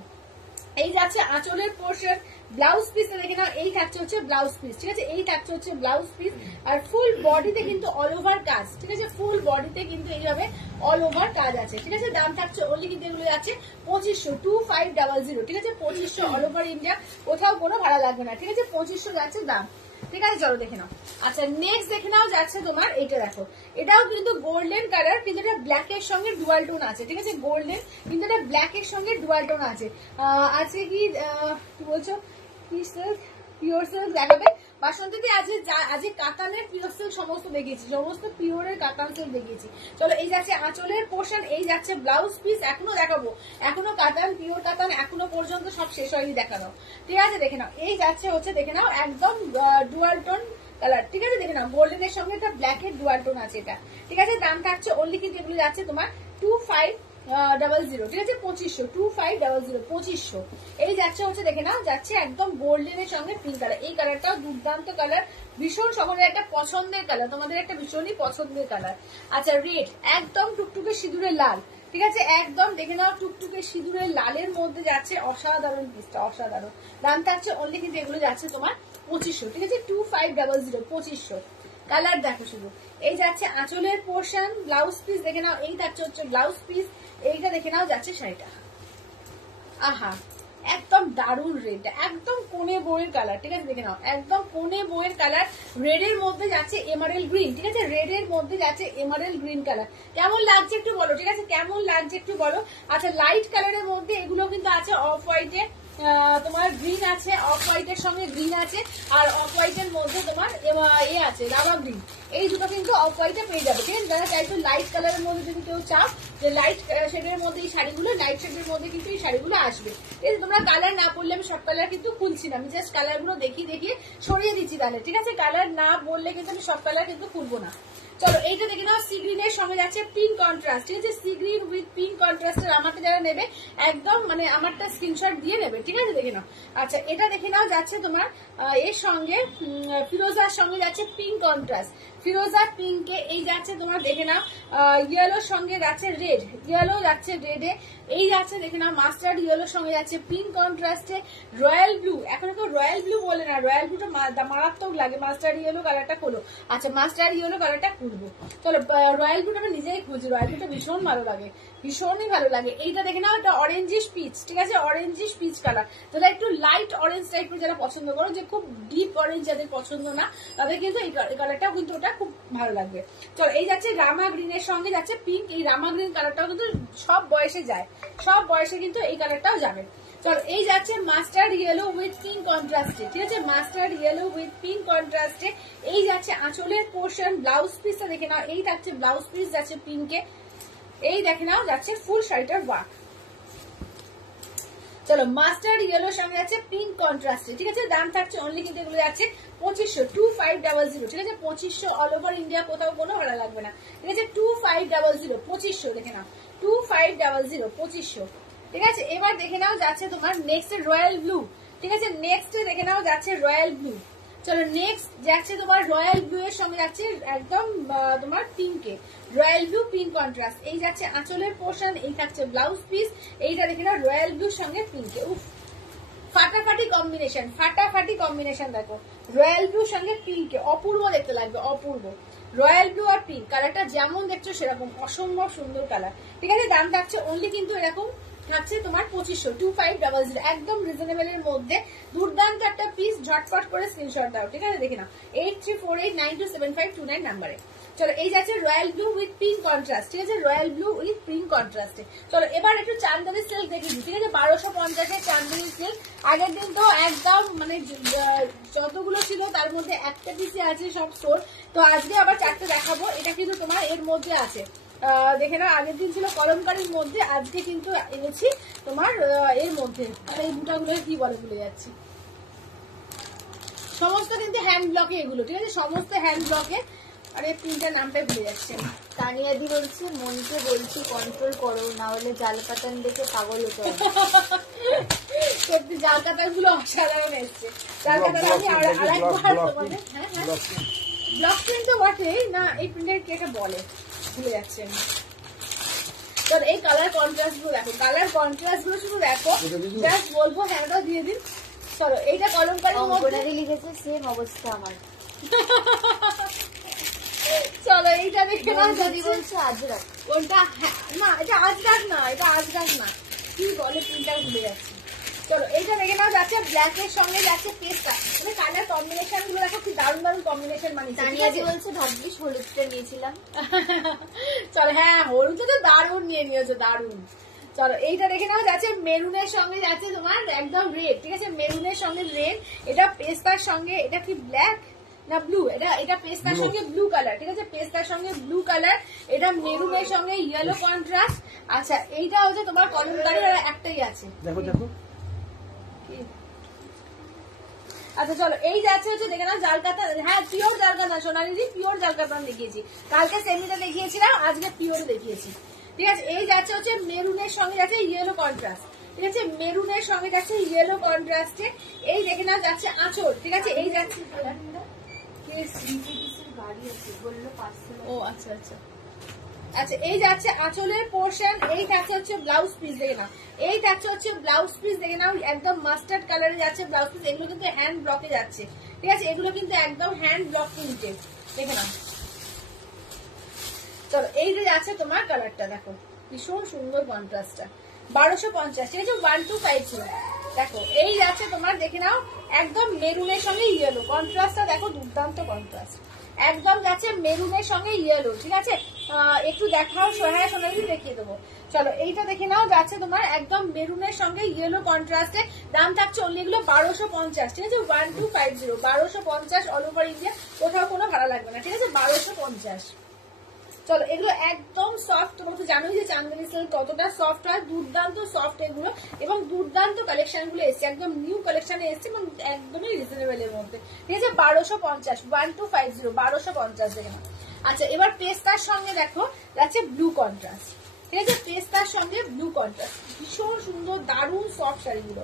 এই যাচ্ছে আঁচলের পোর্শন, ব্লাউজ পিস দেখে নাও, এই থাকছে হচ্ছে ব্লাউজ পিস, ঠিক আছে, এই থাকছে হচ্ছে ব্লাউজ পিস, আর ফুল বডিতে কিন্তু অল ওভার কাজ, ঠিক আছে, ফুল বডিতে কিন্তু এইভাবে অল ওভার কাজ আছে, ঠিক আছে, দাম থাকছে অনলি কিন্তু এগুলো যাচ্ছে 2500, 2500, ঠিক আছে, 2500 অল ওভার ইন্ডিয়া, কোথাও কোনো ভাড়া লাগবে না, ঠিক আছে, 2500 যাচ্ছে দাম, ঠিক আছে। চলো দেখে নাও। আচ্ছা নেক্সট দেখে নাও যাচ্ছে তোমার এইটা, দেখো এটাও কিন্তু গোল্ডেন কালার, কিন্তু এটা ব্ল্যাক এর সঙ্গে ডুয়াল টোন আছে, ঠিক আছে, গোল্ডেন কিন্তু এটা ব্ল্যাক এর সঙ্গে ডুয়াল টোন আছে। আছে কি বলছো কি সিল্ক, পিওর সিল্ক দেখাবে বাসন্তী, আজকে কাতানের পিওর সিল্ক সমস্ত দেখিয়েছি, সমস্ত পিওরের কাতান সিল্ক দেখিয়েছি। চলো এই যাচ্ছে আঁচলের পোর্শন, এই যাচ্ছে ব্লাউজ পিস, এখনো দেখাবো, এখনো কাতান পিওর কাতান এখনো পর্যন্ত সব শেষ হয়নি দেখানো, ঠিক আছে, দেখে নাও এই যাচ্ছে হচ্ছে দেখে নাও একদম ডুয়াল টোন কালার, ঠিক আছে, দেখে নাও গোল্ডেনের সঙ্গে একটা ব্ল্যাক এর ডুয়াল টোন আছে এটা, ঠিক আছে, দাম থাকছে অনলি কিন্তু এগুলো যাচ্ছে তোমার 2500, ঠিক আছে, 2500, 2500, 2500। এই যাচ্ছে হচ্ছে দেখে নাও যাচ্ছে একদম গোল্ডেনের সঙ্গে পিঙ্ক কালার, এই কালারটাও দুর্দান্ত কালার, ভীষণ সকলের একটা পছন্দের কালার, তোমাদের একটা ভীষণই পছন্দের কালার। আচ্ছা রেড একদম টুকটুকে সিঁদুরের লাল, ঠিক আছে, একদম দেখে নাও টুকটুকে সিঁদুরের লালের মধ্যে যাচ্ছে অসাধারণ পিসটা, অসাধারণ, দাম থাকছে অনলি কিন্তু এগুলো যাচ্ছে তোমার 2500, ঠিক আছে, 2500, 2500। কালার দেখো শুধু, এই যাচ্ছে আঁচলের পোর্শন, ব্লাউজ পিস দেখে নাও, এই যাচ্ছে হচ্ছে ব্লাউজ পিস, এইটা দেখে নাও যাচ্ছে শাড়িটা, আহা একদম দারুণ রেড, একদম কোণে বইয়ের কালার, ঠিক আছে, দেখে নাও একদম কোণে বইয়ের কালার, রেড এর মধ্যে যাচ্ছে এমারেল গ্রিন, ঠিক আছে, রেড এর মধ্যে যাচ্ছে এমারেল গ্রিন কালার, কেমন লাগছে একটু বলো, ঠিক আছে, কেমন লাগছে একটু বলো। আচ্ছা লাইট কালারের মধ্যে এগুলো কিন্তু আছে অফ হোয়াইটে, তোমার গ্রিন আছে, অফ হোয়াইটের সঙ্গে গ্রিন আছে, আর অফ হোয়াইটের মধ্যে তোমার এ আছে রামা গ্রিন, এই দুটো কিন্তু অফ হোয়াইটে পেয়ে যাবে, ঠিক আছে, যারা চাইতো লাইট কালারের মধ্যে যদি কেউ চাও যে লাইট শেডের মধ্যে এই শাড়িগুলো, লাইট শেডের মধ্যে কিন্তু এই শাড়িগুলো আসবে, ঠিক আছে, তোমরা কালার না বললে আমি সব কালার কিন্তু খুলছি না, আমি জাস্ট কালার গুলো দেখিয়ে সরিয়ে দিচ্ছি তাহলে, ঠিক আছে, কালার না বললে কিন্তু আমি সব কালার কিন্তু খুলবো না, চলো এইটা দেখে নাও, সি গ্রিনের সঙ্গে যাচ্ছে পিঙ্ক কন্ট্রাস্ট, ঠিক আছে? সি গ্রিন উইথ পিঙ্ক কন্ট্রাস্টের আমাকে যারা নেবে একদম মানে আমারটা স্ক্রিনশট দিয়ে নেবে, ঠিক আছে? দেখে নাও। আচ্ছা এটা দেখে নাও যাচ্ছে তোমার এর সঙ্গে ফিরোজার সঙ্গে যাচ্ছে পিঙ্ক কন্ট্রাস্ট, ফিরোজা পিঙ্কে এই যাচ্ছে তোমার দেখে নাও ইয়েলোর সঙ্গে যাচ্ছে রেড, ইয়েলো যাচ্ছে রেডে, এই যাচ্ছে দেখে নাও মাস্টার্ড ইয়েলোর সঙ্গে যাচ্ছে পিঙ্ক কন্ট্রাস্টে, রয়্যাল ব্লু, এখন তো রয়্যাল ব্লু বলে না, রয়্যাল ব্লুটা মারাত্মক লাগে, মাস্টার্ড ইয়েলো কালারটা খোলো। আচ্ছা মাস্টার্ড ইয়েলো কালারটা খুলবো, চলো রয়্যাল ব্লুটা আমি নিজেই খুঁজি, রয়্যাল ব্লুটা ভীষণ ভালো লাগে, ভীষণই ভালো লাগে। এইটা দেখে নাও, এটা অরেঞ্জিশ পিচ, ঠিক আছে? অরেঞ্জিশ পিচ কালার, তাহলে একটু লাইট অরেঞ্জ টাইপের যারা পছন্দ করো, যে খুব ডিপ অরেঞ্জ যাদের পছন্দ না, তাদের কিন্তু এই কালারটাও কিন্তু ওটা খুব ভালো লাগবে। চলো এই যাচ্ছে রামা গ্রিনের সঙ্গে যাচ্ছে পিঙ্ক, এই রামা গ্রিন কালারটাও কিন্তু সব বয়সে যায়, সব বয়সে কিন্তু এই কালারটাও যাবে। চলো এই যাচ্ছে মাস্টার্ড ইয়েলো উইথ পিঙ্ক কন্ট্রাস্টে, ঠিক আছে? মাস্টার্ড ইয়েলো উইথ পিঙ্ক কন্ট্রাস্টে, এই যাচ্ছে আঁচলের পোর্শন, ব্লাউজ পিসটা দেখে নাও, এই যাচ্ছে ব্লাউজ পিস যাচ্ছে পিঙ্কে, এই দেখে নাও যাচ্ছে ফুল শাড়িটার ওয়ার্ক। চলো মাস্টার্ড ইয়েলোর সঙ্গে যাচ্ছে পিঙ্ক কন্ট্রাস্টে, ঠিক আছে? দাম থাকছে অনলি কিন্তু এগুলো যাচ্ছে 2500, 2500, ঠিক আছে? 2500 অল ওভার ইন্ডিয়া, কোথাও কোনো ভাড়া লাগবে না, ঠিক আছে? 2500, 2500 দেখে নাও, 2500, 2500, ঠিক আছে? এবার দেখে নাও যাচ্ছে তোমার নেক্সট রয়্যাল ব্লু, ঠিক আছে? নেক্সট দেখে নাও যাচ্ছে রয়্যাল ব্লু। চলো নেক্সট যাচ্ছে তোমার রয়্যাল ব্লু এর সঙ্গে যাচ্ছে একদম তোমার পিঙ্কে, রয়্যাল ব্লু পিঙ্ক কন্ট্রাস্ট, এই যাচ্ছে আঁচলের পোর্শন, এই থাকছে ব্লাউজ পিস, এইটা দেখে নাও রয়্যাল ব্লুর সঙ্গে পিঙ্কে, উফ ফাটাফাটি কম্বিনেশন, ফাটাফাটি কম্বিনেশন, দেখো রয়্যাল ব্লুর সঙ্গে পিঙ্কে অপূর্ব দেখতে লাগবে, অপূর্ব। রয়্যাল ব্লু আর পিঙ্ক কালারটা যেমন দেখছো সেরকম অসম্ভব সুন্দর কালার, ঠিক আছে? দাম থাকছে অনলি কিন্তু এরকম থাকছে তোমার 2500, 2500, একদম রিজনেবল এর মধ্যে দুর্দান্ত একটা পিস, ঝটপট করে স্ক্রিনশট দাও, ঠিক আছে? দেখে নাও 8348927529 নাম্বারে। চলো এই যাচ্ছে royal blue with pink contrast, ঠিক আছে? রয়্যাল ব্লু উইথ পিঙ্ক কন্ট্রাস্টে। চলো এবার একটু চান্দেরি সিল্ক দেখে দিই, ঠিক আছে? 1250 চান্দেরি সিল্ক, আগের দিন তো একদম মানে যতগুলো ছিল তার মধ্যে একটা পিসে আছে সব স্টোর, তো আজকে আবার চারটে দেখাবো, এটা কিন্তু তোমার এর মধ্যে আছে, দেখে না আগের দিন ছিল কলমকারির মধ্যে, আজকে কিন্তু এনেছি তোমার এর মধ্যে, এই বুটাগুলো কি বলে ভুলে যাচ্ছি, সমস্ত কিন্তু হ্যান্ড ব্লকে এগুলো, ঠিক আছে? সমস্ত হ্যান্ড ব্লকে, আরে প্রিন্টার নামটা ভুলে যাচ্ছে। তানিয়াদি বলছে মনকে বলছি কন্ট্রোল করো, না হলে জাল পাতান দেখে পাগল হতে হবে। সত্যি জাল কাতার গুলো অসাধারণ এসছে, জাল কাতার আমি আরেকবার তোমাদের, হ্যাঁ হ্যাঁ ব্লক প্রিন্ট তো বটে না, এই প্রিন্টার কি একটা বলে ভুলে যাচ্ছে আমি। তো এই কালার কন্ট্রাস্ট গুলো দেখো, কালার কন্ট্রাস্ট গুলো শুধু দেখো, জাস্ট বলবো হ্যাঁ ওটা দিয়ে দিন। চলো এইটা কলমকারীর মধ্যে লিখেছে সেম অবস্থা আমার। চলো এইটা দেখে নাও, যদি বলছে আজরাক, ওটা না, এটা আজরাক না, এটা আজরাক না, কি বলে প্রিন্টার ভুলে যাচ্ছি। চলো এইটা দেখে নাও যাচ্ছে ব্ল্যাক এর সঙ্গে যাচ্ছে পেস্টা, মানে কালার কম্বিনেশন গুলো দেখো কি দারুণ দারুণ কম্বিনেশন বানিয়েছে। তানিয়াদি বলছে ভাগ্যিস হলুদটা নিয়েছিলাম। চলো হ্যাঁ হলুদটা তো দারুণ নিয়ে নিয়েছো, দারুণ। চলো এইটা দেখে নাও যাচ্ছে মেরুনের সঙ্গে যাচ্ছে তোমার একদম রেড, ঠিক আছে? মেরুনের সঙ্গে রেড, এটা পেস্তার সঙ্গে, এটা কি ব্ল্যাক না ব্লু, এটা পেস্তার সঙ্গে ব্লু কালার, ঠিক আছে? পেস্তার সঙ্গে ব্লু কালার, এটা মেরুনের সঙ্গে ইয়েলো কন্ট্রাস্ট। আচ্ছা এইটা হচ্ছে তোমার কলমকারী, আর একটাই আছে, দেখো দেখো। আচ্ছা চলো এই যাচ্ছে হচ্ছে দেখে নাও জালকাতা, হ্যাঁ পিওর জালকাতা, সোনালিদি পিওর জালকাতা দেখিয়েছি, কালকে সেমিতে দেখিয়েছিলাম, আজকে পিওর দেখিয়েছি, ঠিক আছে? এই যাচ্ছে হচ্ছে মেরুনের সঙ্গে যাচ্ছে ইয়েলো কন্ট্রাস্ট, ঠিক আছে? মেরুনের সঙ্গে যাচ্ছে ইয়েলো কন্ট্রাস্টে, এই দেখে নাও যাচ্ছে আঁচল, ঠিক আছে? এই যাচ্ছে, ও আচ্ছা আচ্ছা আচ্ছা, এই যাচ্ছে আঁচলের পোর্শন, এই থাকছে হচ্ছে ব্লাউজ পিস, দেখে নাও এই থাকছে হচ্ছে ব্লাউজ পিস, দেখে নাও একদম মাস্টার্ড কালারে যাচ্ছে ব্লাউজ পিস, এগুলো কিন্তু হ্যান্ড ব্লকে যাচ্ছে, ঠিক আছে? এগুলো কিন্তু একদম হ্যান্ড ব্লক প্রিন্টেড, দেখে নাও। চলো এই যে যাচ্ছে তোমার কালারটা দেখো, ভীষণ সুন্দর কন্ট্রাস্টটা, 1250, ঠিক আছে? 1250, দেখো এই যাচ্ছে তোমার দেখে নাও একদম মেরুনের সঙ্গে ইয়েলো কন্ট্রাস্টটা, দেখো দুর্দান্ত কন্ট্রাস্ট, একদম যাচ্ছে মেরুনের সঙ্গে ইয়েলো, ঠিক আছে? একটু দেখাও সোনায়, সোনালি দেখিয়ে দেবো। চলো এইটা দেখে নাও যাচ্ছে তোমার একদম মেরুনের সঙ্গে ইয়েলো কন্ট্রাস্টে, দাম থাকছে অনলি এগুলো 1250, ঠিক আছে? 1250, 1250 অল ওভার ইন্ডিয়া, কোথাও কোনো ভাড়া লাগবে না, ঠিক আছে? 1250। চলো এগুলো একদম সফট, তোমরা তো জানোই যে চান্দেরি সিল্ক কতটা সফট হয়, দুর্দান্ত সফট এগুলো, এবং দুর্দান্ত কালেকশন গুলো এসছে, একদম নিউ কালেকশনে এসছে, এবং একদমই রিজনেবল এর মধ্যে, ঠিক আছে? 1250, 1250, 1250 দেখে না। আচ্ছা এবার পেস্তার সঙ্গে দেখো যাচ্ছে ব্লু কন্ট্রাস্ট, ঠিক আছে, পেস্তার সঙ্গে ব্লু কন্ট্রাস্ট, ভীষণ সুন্দর দারুণ সফট শাড়িগুলো,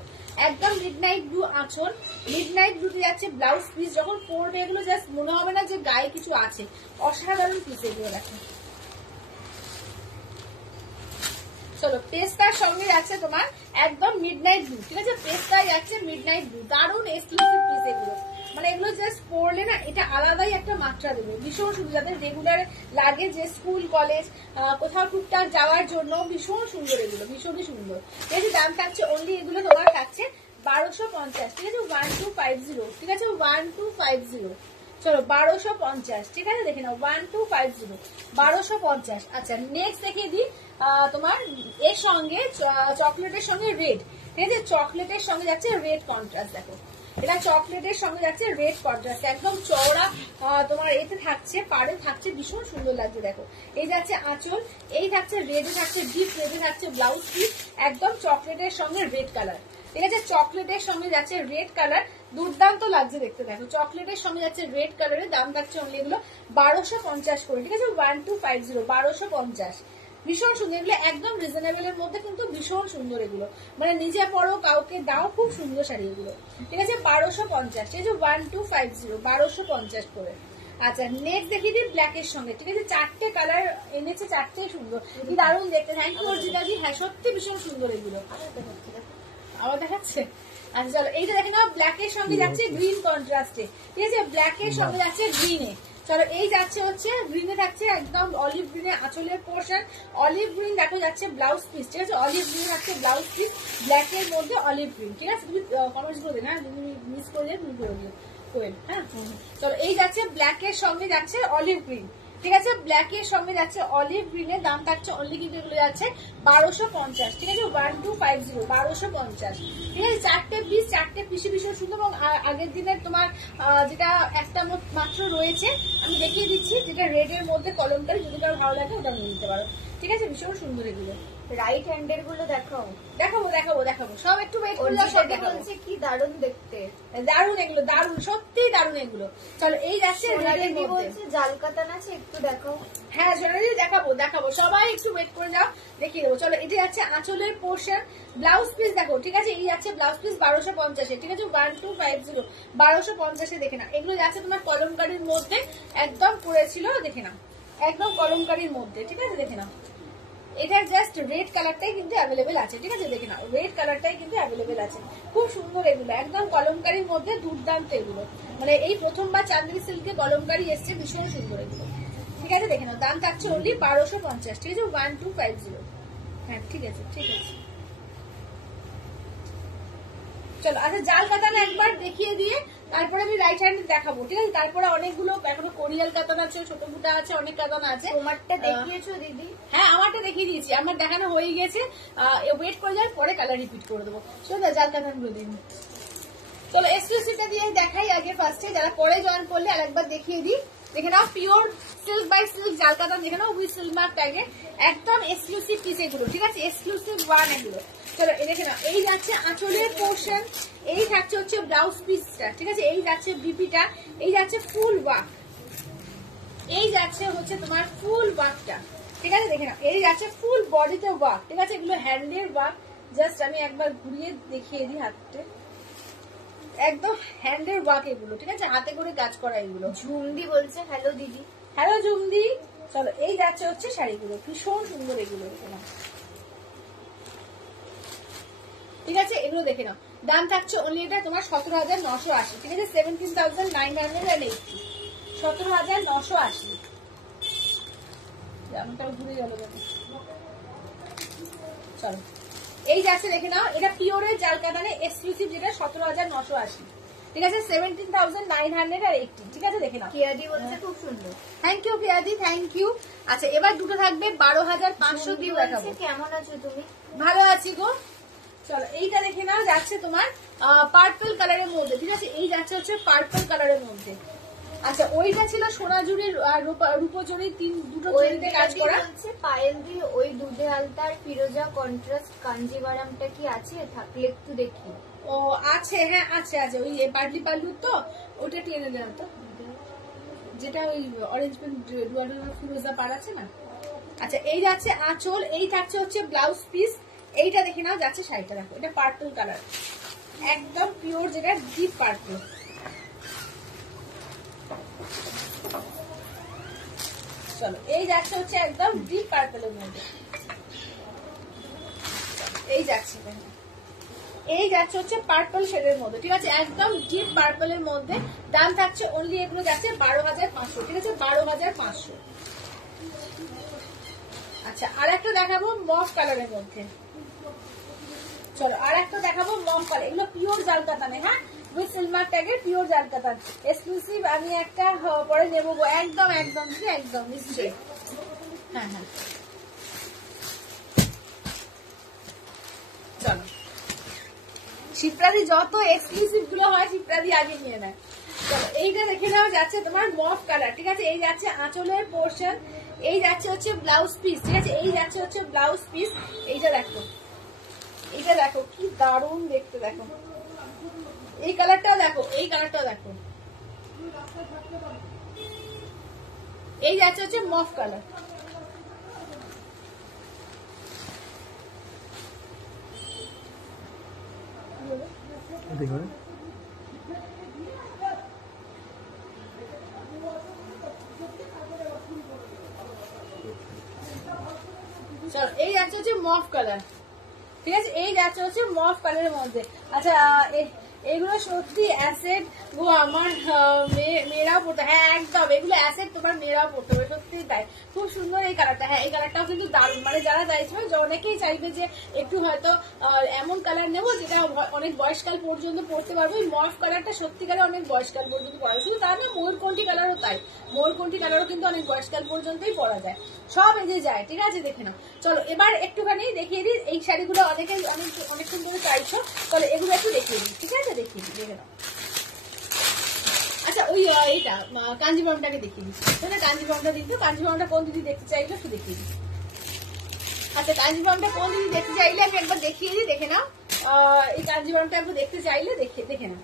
একদম মিডনাইট ব্লু আঁচল, মিডনাইট ব্লুতে যাচ্ছে ব্লাউজ পিস, যখন পরবে এগুলো জাস্ট মনে হবে না যে গায়ে কিছু আছে, অসাধারণ পিস এগুলো দেখো। চলো পেস্তার সঙ্গে যাচ্ছে তোমার একদম মিডনাইট ব্লু, ঠিক আছে, পেস্তায় যাচ্ছে মিডনাইট ব্লু, দারুণ এক্সক্লুসিভ পিস এগুলো, মানে এগুলো জাস্ট পরলে না এটা আলাদাই একটা মাত্রা দেবে, ভীষণ সুন্দর, যাদের রেগুলার লাগে যে স্কুল কলেজ কোথাও টুকটাক যাওয়ার জন্য ভীষণ সুন্দর এগুলো, ভীষণই সুন্দর। এই দাম থাকছে অনলি এগুলো তোমার থাকছে 1250, ঠিক আছে, 1250, ঠিক আছে, 1250, চলো 1250, ঠিক আছে, দেখে নাও 1250, 1250। আচ্ছা নেক্সট দেখিয়ে দিই তোমার এর সঙ্গে চকলেটের সঙ্গে রেড, ঠিক আছে, চকলেটের সঙ্গে যাচ্ছে রেড কন্ট্রাস্ট, দেখো এটা চকলেটের সঙ্গে যাচ্ছে রেড কন্ট্রাস্ট, একদম চওড়া তোমার এতে থাকছে, পাড়ে থাকছে, ভীষণ সুন্দর লাগছে, দেখো এই যাচ্ছে আঁচল, এই থাকছে রেডে, থাকছে ডিপ রেডে, থাকছে ব্লাউজ পিস, একদম চকলেটের সঙ্গে রেড কালার, ঠিক আছে, চকলেটের সঙ্গে যাচ্ছে রেড কালার, দুর্দান্ত লাগছে দেখতে, দেখো চকলেটের সঙ্গে যাচ্ছে রেড কালারের, দাম থাকছে অনলি এগুলো 1250 করে, ঠিক আছে, 1250, 1250, ভীষণ সুন্দর এগুলো, একদম রিজনেবল এর মধ্যে কিন্তু ভীষণ সুন্দর এগুলো, মানে নিজে পরো কাউকে দাও, খুব সুন্দর শাড়ি এগুলো, ঠিক আছে, 1250, ঠিক আছে, 1250, 1250 করে। আচ্ছা নেক্সট দেখিয়ে দিই ব্ল্যাক এর সঙ্গে, ঠিক আছে, চারটে কালার এনেছে, চারটেই সুন্দর, কি দারুণ দেখতে, থ্যাংক ইউ অর্জিতাজি, হ্যাঁ সত্যি ভীষণ সুন্দর এগুলো, আবার দেখাচ্ছে। আচ্ছা চলো এইটা দেখে নাও, ব্ল্যাক এর সঙ্গে যাচ্ছে গ্রিন কন্ট্রাস্টে, ঠিক আছে, ব্ল্যাক এর সঙ্গে যাচ্ছে গ্রিনে, চলো এই যাচ্ছে হচ্ছে গ্রিনে, থাকছে একদম অলিভ গ্রিনে আঁচলের পোর্শন, অলিভ গ্রিন দেখো যাচ্ছে ব্লাউজ পিস, ঠিক আছে, অলিভ গ্রিন যাচ্ছে ব্লাউজ পিস, ব্ল্যাক এর মধ্যে অলিভ গ্রিন, ঠিক আছে, তুমি কমেন্টস করে দেন, হ্যাঁ তুমি মিস করে দিয়ে তুমি করে দিও, হ্যাঁ চলো এই যাচ্ছে ব্ল্যাক এর সঙ্গে যাচ্ছে অলিভ গ্রিন, ঠিক আছে, ব্ল্যাক এর সঙ্গে যাচ্ছে অলিভ গ্রিনের, দাম থাকছে অনলি কিন্তু এগুলো যাচ্ছে 1250, ঠিক আছে, 1250, 1250, ঠিক আছে, চারটে পিস, চারটে পিসে ভীষণ সুন্দর, এবং আগের দিনের তোমার যেটা একটা মাত্র রয়েছে আমি দেখিয়ে দিচ্ছি, যেটা রেড এর মধ্যে কলমকারি, যদি কারো ভালো লাগে ওটা নিয়ে নিতে পারো, ঠিক আছে, ভীষণ সুন্দর এগুলো। রাইট হ্যান্ডের গুলো দেখাও, দেখাবো দেখাবো দেখাবো, সব একটু ওয়েট করে যাও, সব দেখাবো, কি দারুণ দেখতে, দারুণ এগুলো, দারুণ সত্যি দারুণ এগুলো। চলো এই যাচ্ছে রেডের মধ্যে, জাল কাতান আছে, একটু দেখাও, হ্যাঁ সোনালি দেখাবো দেখাবো, সবাই একটু ওয়েট করে যাও, দেখিয়ে দেবো। চলো এটা যাচ্ছে আঁচলের পোর্শন, ব্লাউজ পিস দেখো, ঠিক আছে, এই যাচ্ছে ব্লাউজ পিস 1250, ঠিক আছে, 1250, 1250 দেখে না, এগুলো যাচ্ছে তোমার কলমকারির মধ্যে, একদম পড়েছিল, দেখে না একদম কলমকারির মধ্যে, ঠিক আছে, দেখে না এটা জাস্ট রেড কালারটাই কিন্তু অ্যাভেলেবেল আছে, ঠিক আছে, দেখে নাও রেড কালারটাই কিন্তু অ্যাভেলেবেল আছে, খুব সুন্দর এগুলো, একদম কলমকারির মধ্যে দুর্দান্ত এগুলো, মানে এই প্রথমবার চাঁদনি সিল্কে কলমকারি এসছে, ভীষণ সুন্দর এগুলো, ঠিক আছে, দেখে নাও দাম থাকছে অনলি 1250, ঠিক আছে, 1250, হ্যাঁ ঠিক আছে ঠিক আছে। চলো আচ্ছা জাল কাতান একবার দেখিয়ে দিয়ে তারপরে আমি রাইট হ্যান্ড দেখাবো, ঠিক আছে, তারপরে অনেকগুলো এখনো কোরিয়াল কাতান আছে, ছোট ফুটা আছে, অনেক কাতান আছে। তোমারটা দেখিয়েছো দিদি? হ্যাঁ আমারটা দেখিয়ে দিয়েছি, আমার দেখানো হয়ে গেছে, ওয়েট করে যাওয়ার পরে কালার রিপিট করে দেবো। চলো জাল কাতান গুলো দিন, চলো এক্সক্লুসিভটা দিয়ে দেখাই আগে ফার্স্টে, যারা পরে জয়েন করলে আরেকবার দেখিয়ে দিই, দেখে নাও পিওর সিল্ক বাই সিল্ক জাল কাতান, দেখে নাও উইথ সিল্ক মার্ক ট্যাগে, একদম এক্সক্লুসিভ পিস এগুলো, ঠিক আছে, এক্সক্লুসিভ ওয়ান এগুলো। চলো দেখে নাও এই যাচ্ছে আঁচলের পোর্শন, এই থাকছে হচ্ছে ব্লাউজ পিসটা, ঠিক আছে, এই যাচ্ছে বিপিটা, এই যাচ্ছে ফুল ওয়ার্ক, এই যাচ্ছে হচ্ছে তোমার ফুল ওয়ার্কটা, ঠিক আছে, দেখে নাও এই যাচ্ছে ফুল বডিতে ওয়ার্ক, ঠিক আছে, এগুলো হ্যান্ডের ওয়ার্ক, জাস্ট আমি একবার ঘুরিয়ে দেখিয়ে দিই হাতে, একদম হ্যান্ডের ওয়ার্ক এগুলো, ঠিক আছে, হাতে করে কাজ করা এগুলো। ঝুমদি বলছে হ্যালো দিদি, হ্যালো ঝুমদি। চলো এই যাচ্ছে হচ্ছে শাড়িগুলো, ভীষণ সুন্দর এগুলো, দেখে নাও, ঠিক আছে, এগুলো দেখে নাও দাম থাকছে অনলি এটা তোমার 17,980, ঠিক আছে, 17,980, 17,980, যেমনটা ঘুরে গেল। চলো এই যাচ্ছে দেখে নাও, এটা পিওরের জাল কাতানে এক্সক্লুসিভ, যেটা 17,980, ঠিক আছে, 17,980, ঠিক আছে, দেখে নাও। কিয়াদি বলছে খুব সুন্দর, থ্যাংক ইউ কিয়াদি, থ্যাংক ইউ। আচ্ছা এবার দুটো থাকবে 12,500 দিয়ে দেখাবো। কেমন আছো তুমি? ভালো আছি গো। চলো এইটা দেখে নাও, যাচ্ছে তোমার পার্পল কালারের মধ্যে, ঠিক আছে, এই যাচ্ছে হচ্ছে পার্পল কালারের মধ্যে। আচ্ছা ওইটা ছিল সোনাঝুরির রূপজুরি, দুটো জড়িতে কাজ করা। পায়েল দি ওই দুধে আলতার ফিরোজা কন্ট্রাস্ট কাঞ্জিভারামটা কি আছে? থাকলে একটু দেখি। ও আছে, হ্যাঁ আছে আছে, ওই পার্লি পাল্লু তো ওটা টেনে দিলাম তো। যেটা ওই অরেঞ্জ পিঙ্ক ফিরোজা পার আছে না। আচ্ছা এই যাচ্ছে আঁচল, এই থাকছে হচ্ছে ব্লাউজ পিস। এইটা দেখে নাও যাচ্ছে শাড়িটা, দেখো এটা পার্পল কালার, একদম পিওর যেটা ডিপ পার্পল। চলো এই যাচ্ছে হচ্ছে একদম ডিপ পার্পলের মধ্যে, এই যাচ্ছে এই যাচ্ছে হচ্ছে পার্পল শেডের মধ্যে, ঠিক আছে, একদম ডিপ পার্পলের মধ্যে। দাম থাকছে অনলি, এগুলো যাচ্ছে 12,500, ঠিক আছে, 12,500। আচ্ছা আর একটা দেখাবো মফ কালারের মধ্যে। চলো আর একটা দেখাবো মফ কালার, এগুলো পিওর জাল কাতানে, হ্যাঁ, উইথ সিলভার ট্যাগের পিওর জাল কাতান এক্সক্লুসিভ। আমি একটা পরে নেবো একদম একদম একদম নিশ্চয়ই। হ্যাঁ হ্যাঁ চলো, শিপ্রাদি যত এক্সক্লুসিভ গুলো হয় শিপ্রাদি আগে নিয়ে নেয়। চলো এইটা দেখে নাও যাচ্ছে তোমার মফ কালার, ঠিক আছে, এই যাচ্ছে আঁচলের পোর্শন, এই যাচ্ছে হচ্ছে ব্লাউজ পিস, ঠিক আছে, এই যাচ্ছে হচ্ছে ব্লাউজ পিস। এইটা দেখো, এইটা দেখো কি দারুণ দেখতে, দেখো এই কালারটাও দেখো, এই কালারটাও দেখো, এই যাচ্ছে হচ্ছে মফ কালার। চলো এই যাচ্ছে হচ্ছে মফ কালার, ঠিক আছে, এই যাচ্ছে হচ্ছে মফ কালারের মধ্যে। আচ্ছা এগুলো সত্যি অ্যাসেট গো, আমার মেয়েরাও পড়তে, হ্যাঁ একদম এগুলো অ্যাসেট, তোমার মেয়েরাও পড়তে হবে, সত্যি তাই, খুব সুন্দর এই কালারটা। হ্যাঁ এই কালারটাও কিন্তু দারুণ, মানে যারা চাইছে অনেকেই চাইবে যে একটু হয়তো এমন কালার নেবো যেটা অনেক বয়সকাল পর্যন্ত পড়তে পারবো। এই মফ কালারটা সত্যিকারে অনেক বয়সকাল পর্যন্ত পড়া, শুধু তা না ময়ূরকণ্ঠী কালারও তাই, ময়ূরকণ্ঠী কালারও কিন্তু অনেক বয়সকাল পর্যন্তই পড়া যায়, সব এজে যায়, ঠিক আছে, দেখে নাও। চলো এবার একটুখানি দেখিয়ে দিই, এই শাড়িগুলো অনেকে অনেকক্ষণ ধরে চাইছো, চলো এগুলো একটু দেখিয়ে দিই, ঠিক আছে, দেখিয়ে দিই, দেখে নাও। আচ্ছা ওই এইটা কাঞ্জিবরমটাকে দেখিয়ে দিচ্ছি, কাঞ্জিবরমটা দিই তো, কাঞ্জিবরমটা কোন দিদি দেখতে চাইলো একটু দেখিয়ে দিই। আচ্ছা কাঞ্জিবরমটা কোন দিদি দেখতে চাইলে আমি একবার দেখিয়ে দিই, দেখে নাও, এই কাঞ্জিবরমটা একবার দেখতে চাইলে দেখে নাও।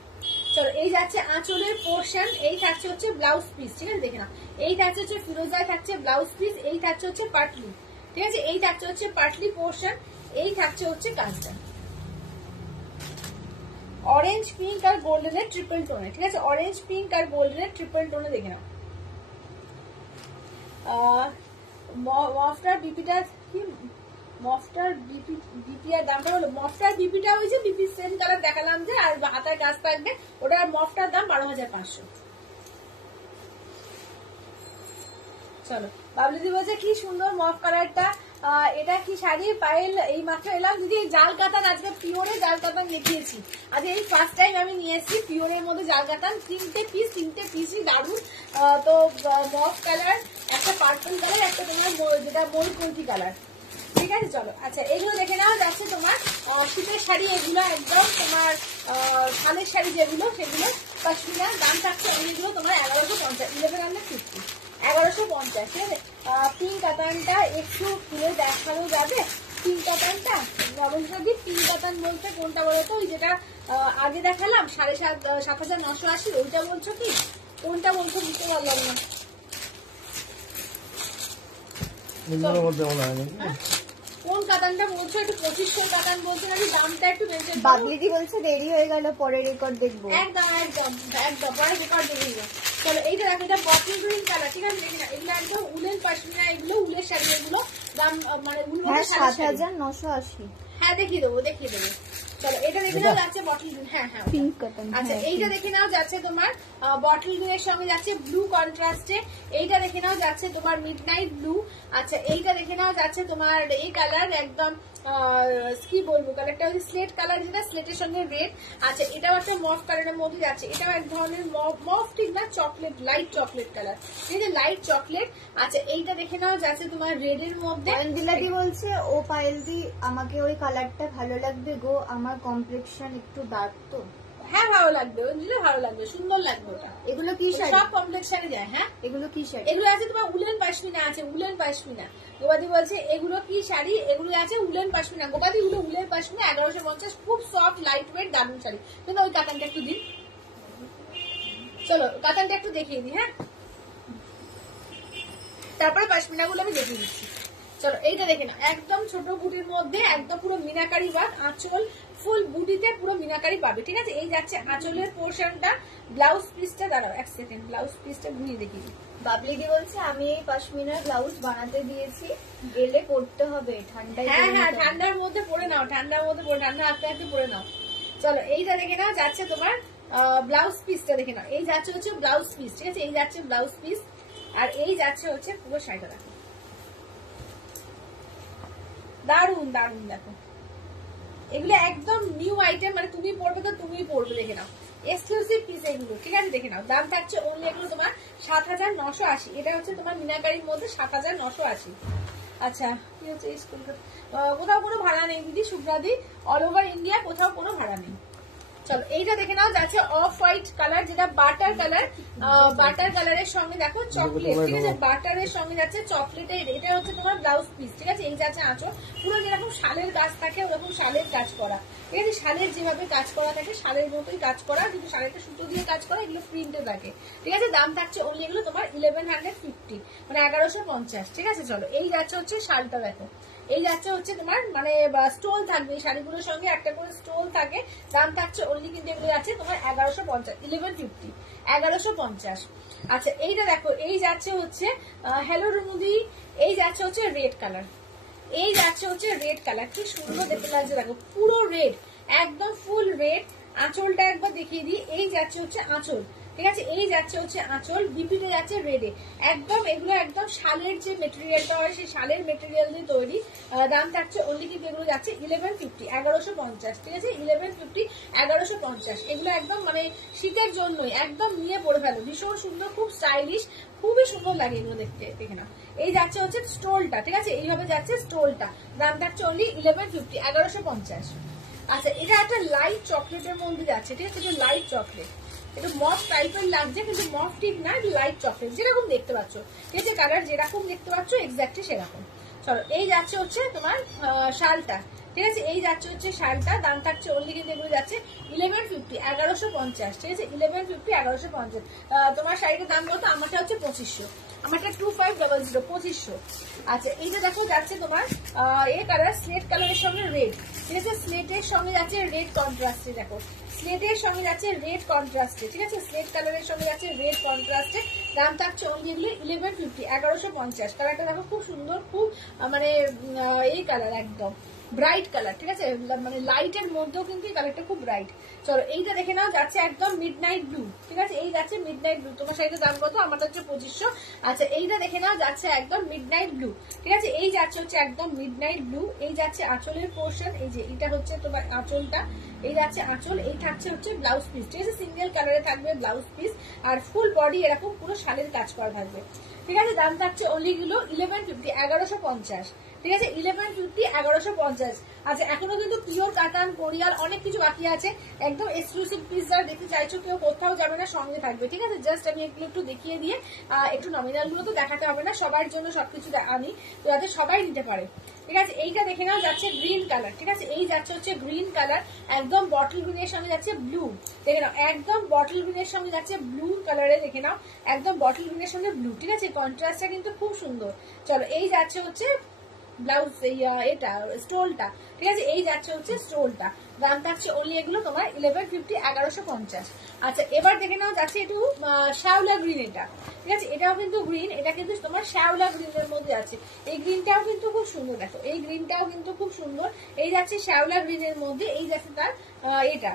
চলো এই যাচ্ছে আঁচলের পোর্শন, এই থাকছে হচ্ছে ব্লাউজ পিস, ঠিক আছে, দেখে নাও, এই থাকছে হচ্ছে ফিরোজায় থাকছে ব্লাউজ পিস, এই থাকছে হচ্ছে পাটলি, ঠিক আছে, এই থাকছে হচ্ছে পাটলি পোর্শন, এই থাকছে হচ্ছে কাজটা অরেঞ্জ পিঙ্ক আর গোল্ডেনের ট্রিপল টোনে, ঠিক আছে, অরেঞ্জ পিঙ্ক আর গোল্ডেনের ট্রিপল টোনে, দেখে নাও। মফটার বিপিটা কি, মফটার বিপিআর দামটা হলো, মফটার বিপিটা হয়েছে বিপি সেম কালার দেখালাম যে, আর হাতায় কাজ থাকবে, ওটার মফটার দাম 12,500। চলো বাবলিদি বলছে কি সুন্দর মফ কালারটা, এটা কি শাড়ি পায়েল, এই মাত্র এলাম দিদি, জাল কাতান, আজকে পিওরে জাল কাতান দেখিয়েছি, আজ এই ফার্স্ট টাইম আমি নিয়ে এসেছি পিওরের মধ্যে জাল কাতান, তিনটে পিসই দারুণ। তো মফ কালার, একটা পার্পল কালার, একটা তোমার যেটা ময়ূরকণ্ঠী কালার, ঠিক আছে। চলো আচ্ছা এগুলো দেখে নেওয়া যাচ্ছে তোমার শীতের শাড়ি, এগুলো একদম তোমার শালের শাড়ি যেগুলো সেগুলো পশমিনা, দাম থাকছে অনেকগুলো তোমার 1150, 1150, 1150, ঠিক আছে। পিঙ্ক কাতানটা একটু খুলে দেখানো যাবে, পিঙ্ক কাতানটা নবমী পিঙ্ক কাতান বলতে কোনটা বলো তো, ওই যেটা আগে দেখালাম 7,980, ওইটা বলছো কি, কোনটা বলছো বুঝতে পারলাম না, কোন কাতানটা বলছো, একটু 2500 কাতান বলছো নাকি, দামটা একটু মেনশন করো। বাবলিদি বলছে দেরি হয়ে গেল, পরে রেকর্ড দেখবো, একদম একদম একদম পরে রেকর্ড দেখে নিও। চলো এইটা দেখো, এটা বটল গ্রিন কালার, ঠিক আছে, দেখি না, এগুলো একদম উলেন পশমিনা, এগুলো উলের শাড়ি, এগুলো দাম মানে 7,980, হ্যাঁ দেখিয়ে দেবো। চলো এটা দেখে নাও যাচ্ছে বটল গ্রিন, হ্যাঁ হ্যাঁ পিঙ্ক কাতান। আচ্ছা এইটা দেখে নাও যাচ্ছে তোমার বটল গ্রিনের সঙ্গে যাচ্ছে ব্লু কন্ট্রাস্টে, এইটা দেখে নাও যাচ্ছে তোমার মিডনাইট ব্লু। আচ্ছা এইটা দেখে নাও যাচ্ছে তোমার এই কালার একদম কি বলবো, কালারটা হচ্ছে স্লেট কালার, যেটা স্লেটের সঙ্গে রেড। আচ্ছা এটাও একটা মফ কালারের মধ্যে যাচ্ছে, এটাও এক ধরনের মফ ঠিক না, চকলেট, লাইট চকলেট কালার, ঠিক আছে, লাইট চকলেট। আচ্ছা এইটা দেখে নাও যাচ্ছে তোমার রেড এর মধ্যে। পায়েলদি বলছে ও পায়েলদি আমাকে ওই কালারটা ভালো লাগবে গো, আমার কমপ্লেক্সন একটু ডার্ক তো। হ্যাঁ ভালো লাগবে, ভালো লাগবে, সুন্দর লাগবে ওটা। এগুলো কি শাড়ি, সব কমপ্লেক্সনে যায়। হ্যাঁ এগুলো কি শাড়ি, এগুলো আছে তোমার উলেন পশমিনা আছে, উলেন পশমিনা। গোপাদি বলছে এগুলো কি শাড়ি, এগুলো আছে উলেন পশমিনা, গোপাদি গুলো উলেন পশমিনা 1150, খুব সফট লাইট ওয়েট দারুণ শাড়ি। কিন্তু ওই কাতানটা একটু দিন, চলো কাতানটা একটু দেখিয়ে দিই, হ্যাঁ তারপরে পশমিনা গুলো আমি দেখিয়ে দিচ্ছি। চলো এইটা দেখে না, একদম ছোট বুটির মধ্যে একদম পুরো মিনাকারি ওয়ার্ক, আঁচল ফুল বুটিতে পুরো মিনাকারি পাবে, ঠিক আছে। এই যাচ্ছে আঁচলের পোর্শনটা, ব্লাউজ পিসটা, দাঁড়াও এক সেকেন্ড, ব্লাউজ পিসটা ঘুরিয়ে দেখিয়ে দিই। বাবলি কি বলছে, আমি এই পশমিনার ব্লাউজ বানাতে দিয়েছি, গেলে পড়তে হবে ঠান্ডায়। হ্যাঁ ঠান্ডার মধ্যে পরে নাও, ঠান্ডার মধ্যে পরে, ঠান্ডা আস্তে আস্তে পরে নাও। চলো এইটা দেখে নাও, যাচ্ছে তোমার ব্লাউজ পিসটা দেখে নাও। এই যাচ্ছে হচ্ছে ব্লাউজ পিস, ঠিক আছে। এই যাচ্ছে ব্লাউজ পিস, আর এই যাচ্ছে হচ্ছে পুরো শাড়িটা। দেখো দারুন দারুন, দেখো এগুলো একদম নিউ আইটেম, মানে তুমি পরবে তো তুমি পরবে, দেখে নাও এক্সক্লুসিভ পিস এগুলো, ঠিক আছে। দেখে নাও দাম থাকছে অনলি এগুলো তোমার ৭,৯৮০। এটা হচ্ছে তোমার মিনাকারির মধ্যে ৭,৯৮০। আচ্ছা কি হচ্ছে স্কুল, কোথাও কোনো ভাড়া নেই দিদি, শুভ্রাদি অল ওভার ইন্ডিয়া কোথাও কোনো ভাড়া নেই। চলো এইটা দেখে নাও, যাচ্ছে অফ হোয়াইট কালার, যেটা বাটার কালার, বাটার কালারের সঙ্গে দেখো চকলেট, ঠিক আছে। বাটারের সঙ্গে যাচ্ছে চকলেটের, এটা হচ্ছে তোমার ব্লাউজ পিস, ঠিক আছে। এই যাচ্ছে আঁচল, পুরো যেরকম শালের কাজ থাকে ওরকম শালের কাজ করা, ঠিক আছে। শালের যেভাবে কাজ করা থাকে শালের মতোই কাজ করা, কিন্তু শাড়িটা সুতো দিয়ে কাজ করা, এগুলো প্রিন্টে থাকে, ঠিক আছে। দাম থাকছে অনলি এগুলো তোমার 1150, মানে 1150, ঠিক আছে। চলো এই যাচ্ছে হচ্ছে শালটা, দেখো এই যাচ্ছে হচ্ছে তোমার মানে স্টোল থাকবে, এই শাড়িগুলোর সঙ্গে একটা করে স্টোল থাকে। দাম থাকছে অনলি কিন্তু এগুলো যাচ্ছে তোমার 1150, 1150, 1150। আচ্ছা এইটা দেখো, এই যাচ্ছে হচ্ছে হ্যালো রুমুদি, এই যাচ্ছে হচ্ছে রেড কালার, এই যাচ্ছে হচ্ছে রেড কালার, কি সুন্দর দেখতে লাগছে, দেখো পুরো রেড, একদম ফুল রেড। আঁচলটা একবার দেখিয়ে দিই, এই যাচ্ছে হচ্ছে আঁচল, ঠিক আছে। এই যাচ্ছে হচ্ছে আঁচল, বিপিতে যাচ্ছে রেডে, একদম এগুলো একদম শালের যে মেটেরিয়ালটা হয় সেই শালের মেটেরিয়াল দিয়ে তৈরি। দাম থাকছে অনলি কিন্তু এগুলো যাচ্ছে 1150, 1150, ঠিক আছে। 1150, 1150, এগুলো একদম মানে শীতের জন্যই একদম নিয়ে পড়ে ফেলো, ভীষণ সুন্দর, খুব স্টাইলিশ, খুবই সুন্দর লাগে এগুলো দেখতে, দেখে না। এই যাচ্ছে হচ্ছে স্টোলটা, ঠিক আছে, এইভাবে যাচ্ছে স্টোলটা। দাম থাকছে অনলি 1150, 1150। আচ্ছা এটা একটা লাইট চকলেটের মধ্যে যাচ্ছে, ঠিক আছে, এটা লাইট চকলেট, এটা মফ টাইপের লাগছে কিন্তু মফ ঠিক না, লাইট চকলেট যেরকম দেখতে পাচ্ছ, ঠিক আছে। কালার যেরকম দেখতে পাচ্ছ এক্স্যাক্টলি সেরকম। চলো এই যাচ্ছে হচ্ছে তোমার শালটা, ঠিক আছে। এই যাচ্ছে হচ্ছে শালটা, দাম থাকছে অনলি কিন্তু এগুলো যাচ্ছে 1150, 1150, ঠিক আছে। 1150, 1150। তোমার শাড়িটার দাম কত? আমারটা হচ্ছে 2500, আমারটা 2500, 2500। আচ্ছা এইটা দেখো যাচ্ছে তোমার এই কালার, স্লেট কালারের সঙ্গে রেড, ঠিক আছে। স্লেটের সঙ্গে যাচ্ছে রেড কন্ট্রাস্টে, দেখো স্লেটের সঙ্গে যাচ্ছে রেড কন্ট্রাস্টে, ঠিক আছে। স্লেট কালারের সঙ্গে যাচ্ছে রেড কন্ট্রাস্টে। দাম থাকছে অনলি এগুলো 1150, 1150। কালারটা দেখো খুব সুন্দর, খুব মানে এই কালার একদম ব্রাইট কালার, ঠিক আছে, মানে লাইটের মধ্যেও কিন্তু এই কালারটা খুব ব্রাইট। চলো এইটা দেখে নাও, যাচ্ছে একদম মিডনাইট ব্লু, ঠিক আছে। এই যাচ্ছে মিডনাইট ব্লু, তোমার শাড়িটার দাম কত? আমারটা হচ্ছে 2500। আচ্ছা এইটা দেখে নাও, যাচ্ছে একদম মিডনাইট ব্লু, ঠিক আছে। এই যাচ্ছে হচ্ছে একদম মিডনাইট ব্লু। এই যাচ্ছে আঁচলের পোর্শন, এই যে এটা হচ্ছে তোমার আঁচলটা, এই যাচ্ছে আঁচল, এই থাকছে হচ্ছে ব্লাউজ পিস, ঠিক আছে। সিঙ্গেল কালারে থাকবে ব্লাউজ পিস, আর ফুল বডি এরকম পুরো শালের কাজ করা থাকবে, ঠিক আছে। দাম থাকছে অনলি গুলো 1150, 1150, ঠিক আছে। 1150, 1150। আচ্ছা এখনো কিন্তু পিওর কাতান, কোরিয়াল অনেক কিছু বাকি আছে, একদম এক্সক্লুসিভ পিস যারা দেখতে চাইছো, কেউ কোথাও যাবে না, সঙ্গে থাকবে, ঠিক আছে। জাস্ট আমি এগুলো একটু দেখিয়ে দিয়ে একটু নমিনাল গুলো তো দেখাতে হবে না, সবার জন্য সবকিছু আনি তো যাতে সবাই নিতে পারে, ঠিক আছে। এইটা দেখে নাও, যাচ্ছে গ্রিন কালার, ঠিক আছে। এই যাচ্ছে হচ্ছে গ্রিন কালার, একদম বটল গ্রিনের সঙ্গে যাচ্ছে ব্লু, দেখে নাও একদম বটল গ্রিনের সঙ্গে যাচ্ছে ব্লু কালারে, দেখে নাও একদম বটল গ্রিনের সঙ্গে ব্লু, ঠিক আছে। কন্ট্রাস্টটা কিন্তু খুব সুন্দর। চলো এই যাচ্ছে হচ্ছে ব্লাউজ, এটা স্টোলটা, ঠিক আছে। এই যাচ্ছে হচ্ছে স্টোলটা, দাম থাকছে অনলি এগুলো তোমার 1150, 1150। আচ্ছা এবার দেখে নাও, যাচ্ছে একটু শ্যাওলা গ্রিন, এটা ঠিক আছে, এটাও কিন্তু গ্রিন, এটা কিন্তু তোমার শ্যাওলা গ্রিনের মধ্যে আছে। এই গ্রিনটাও কিন্তু খুব সুন্দর, দেখো এই গ্রিনটাও কিন্তু খুব সুন্দর। এই যাচ্ছে শ্যাওলা গ্রিনের মধ্যে, এই যাচ্ছে তার এটা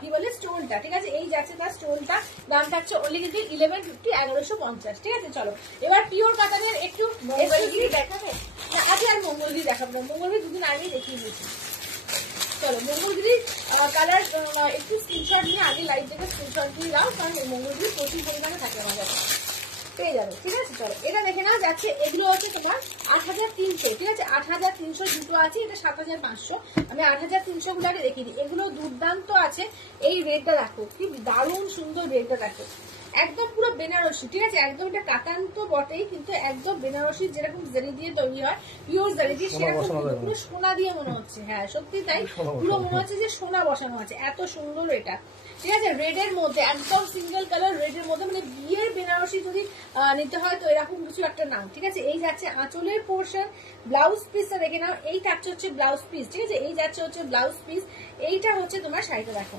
কি বলে স্টোলটা, ঠিক আছে। এই যাচ্ছে তার স্টোলটা, দাম থাকছে অনলি কিন্তু 1150, 1150, ঠিক আছে। চলো এবার পিওর কাতানের একটু দেখাবে, আজ আর মঙ্গলগিরি দেখাবো না, মঙ্গলগিরি দুদিন আগেই দেখিয়ে দিয়েছি। চলো মঙ্গলগিরি কালার একটু স্ক্রিনশট নিয়ে আগে লাইভ থেকে স্ক্রিনশট দিয়ে দাও, কারণ মঙ্গলগিরি প্রচুর পরিমাণে থাকে আমাদের, পেয়ে যাবে, ঠিক আছে। চলো এটা দেখে নাও, যাচ্ছে এগুলো হচ্ছে তোমার 8300, ঠিক আছে। 8300 দুটো আছে, এটা 7500। আমি 8300 গুলো আগে দেখিয়ে দিই, এগুলো দুর্দান্ত আছে। এই রেটটা দেখো কি দারুণ সুন্দর, রেটটা দেখো একদম পুরো বেনারসি, ঠিক আছে। একদম এটা কাতান তো বটেই, কিন্তু একদম বেনারসি যেরকম জারি দিয়ে তৈরি হয়, পিওর জারি দিয়ে, সেরকম পুরো সোনা দিয়ে মনে হচ্ছে, হ্যাঁ সত্যি তাই, পুরো মনে হচ্ছে যে সোনা বসানো আছে, এত সুন্দর এটা, ঠিক আছে, রেড এর মধ্যে একদম সিঙ্গেল কালার রেড এর মধ্যে, মানে বিয়ের বেনারসি যদি নিতে হয় তো এরকম কিছু একটা নাম। ঠিক আছে, এই যাচ্ছে আঁচলের পোর্শন, ব্লাউজ পিসটা দেখে নাও, এই থাকছে হচ্ছে ব্লাউজ পিস। ঠিক আছে, এই যাচ্ছে হচ্ছে ব্লাউজ পিস, এইটা হচ্ছে তোমার শাড়িটা, দেখো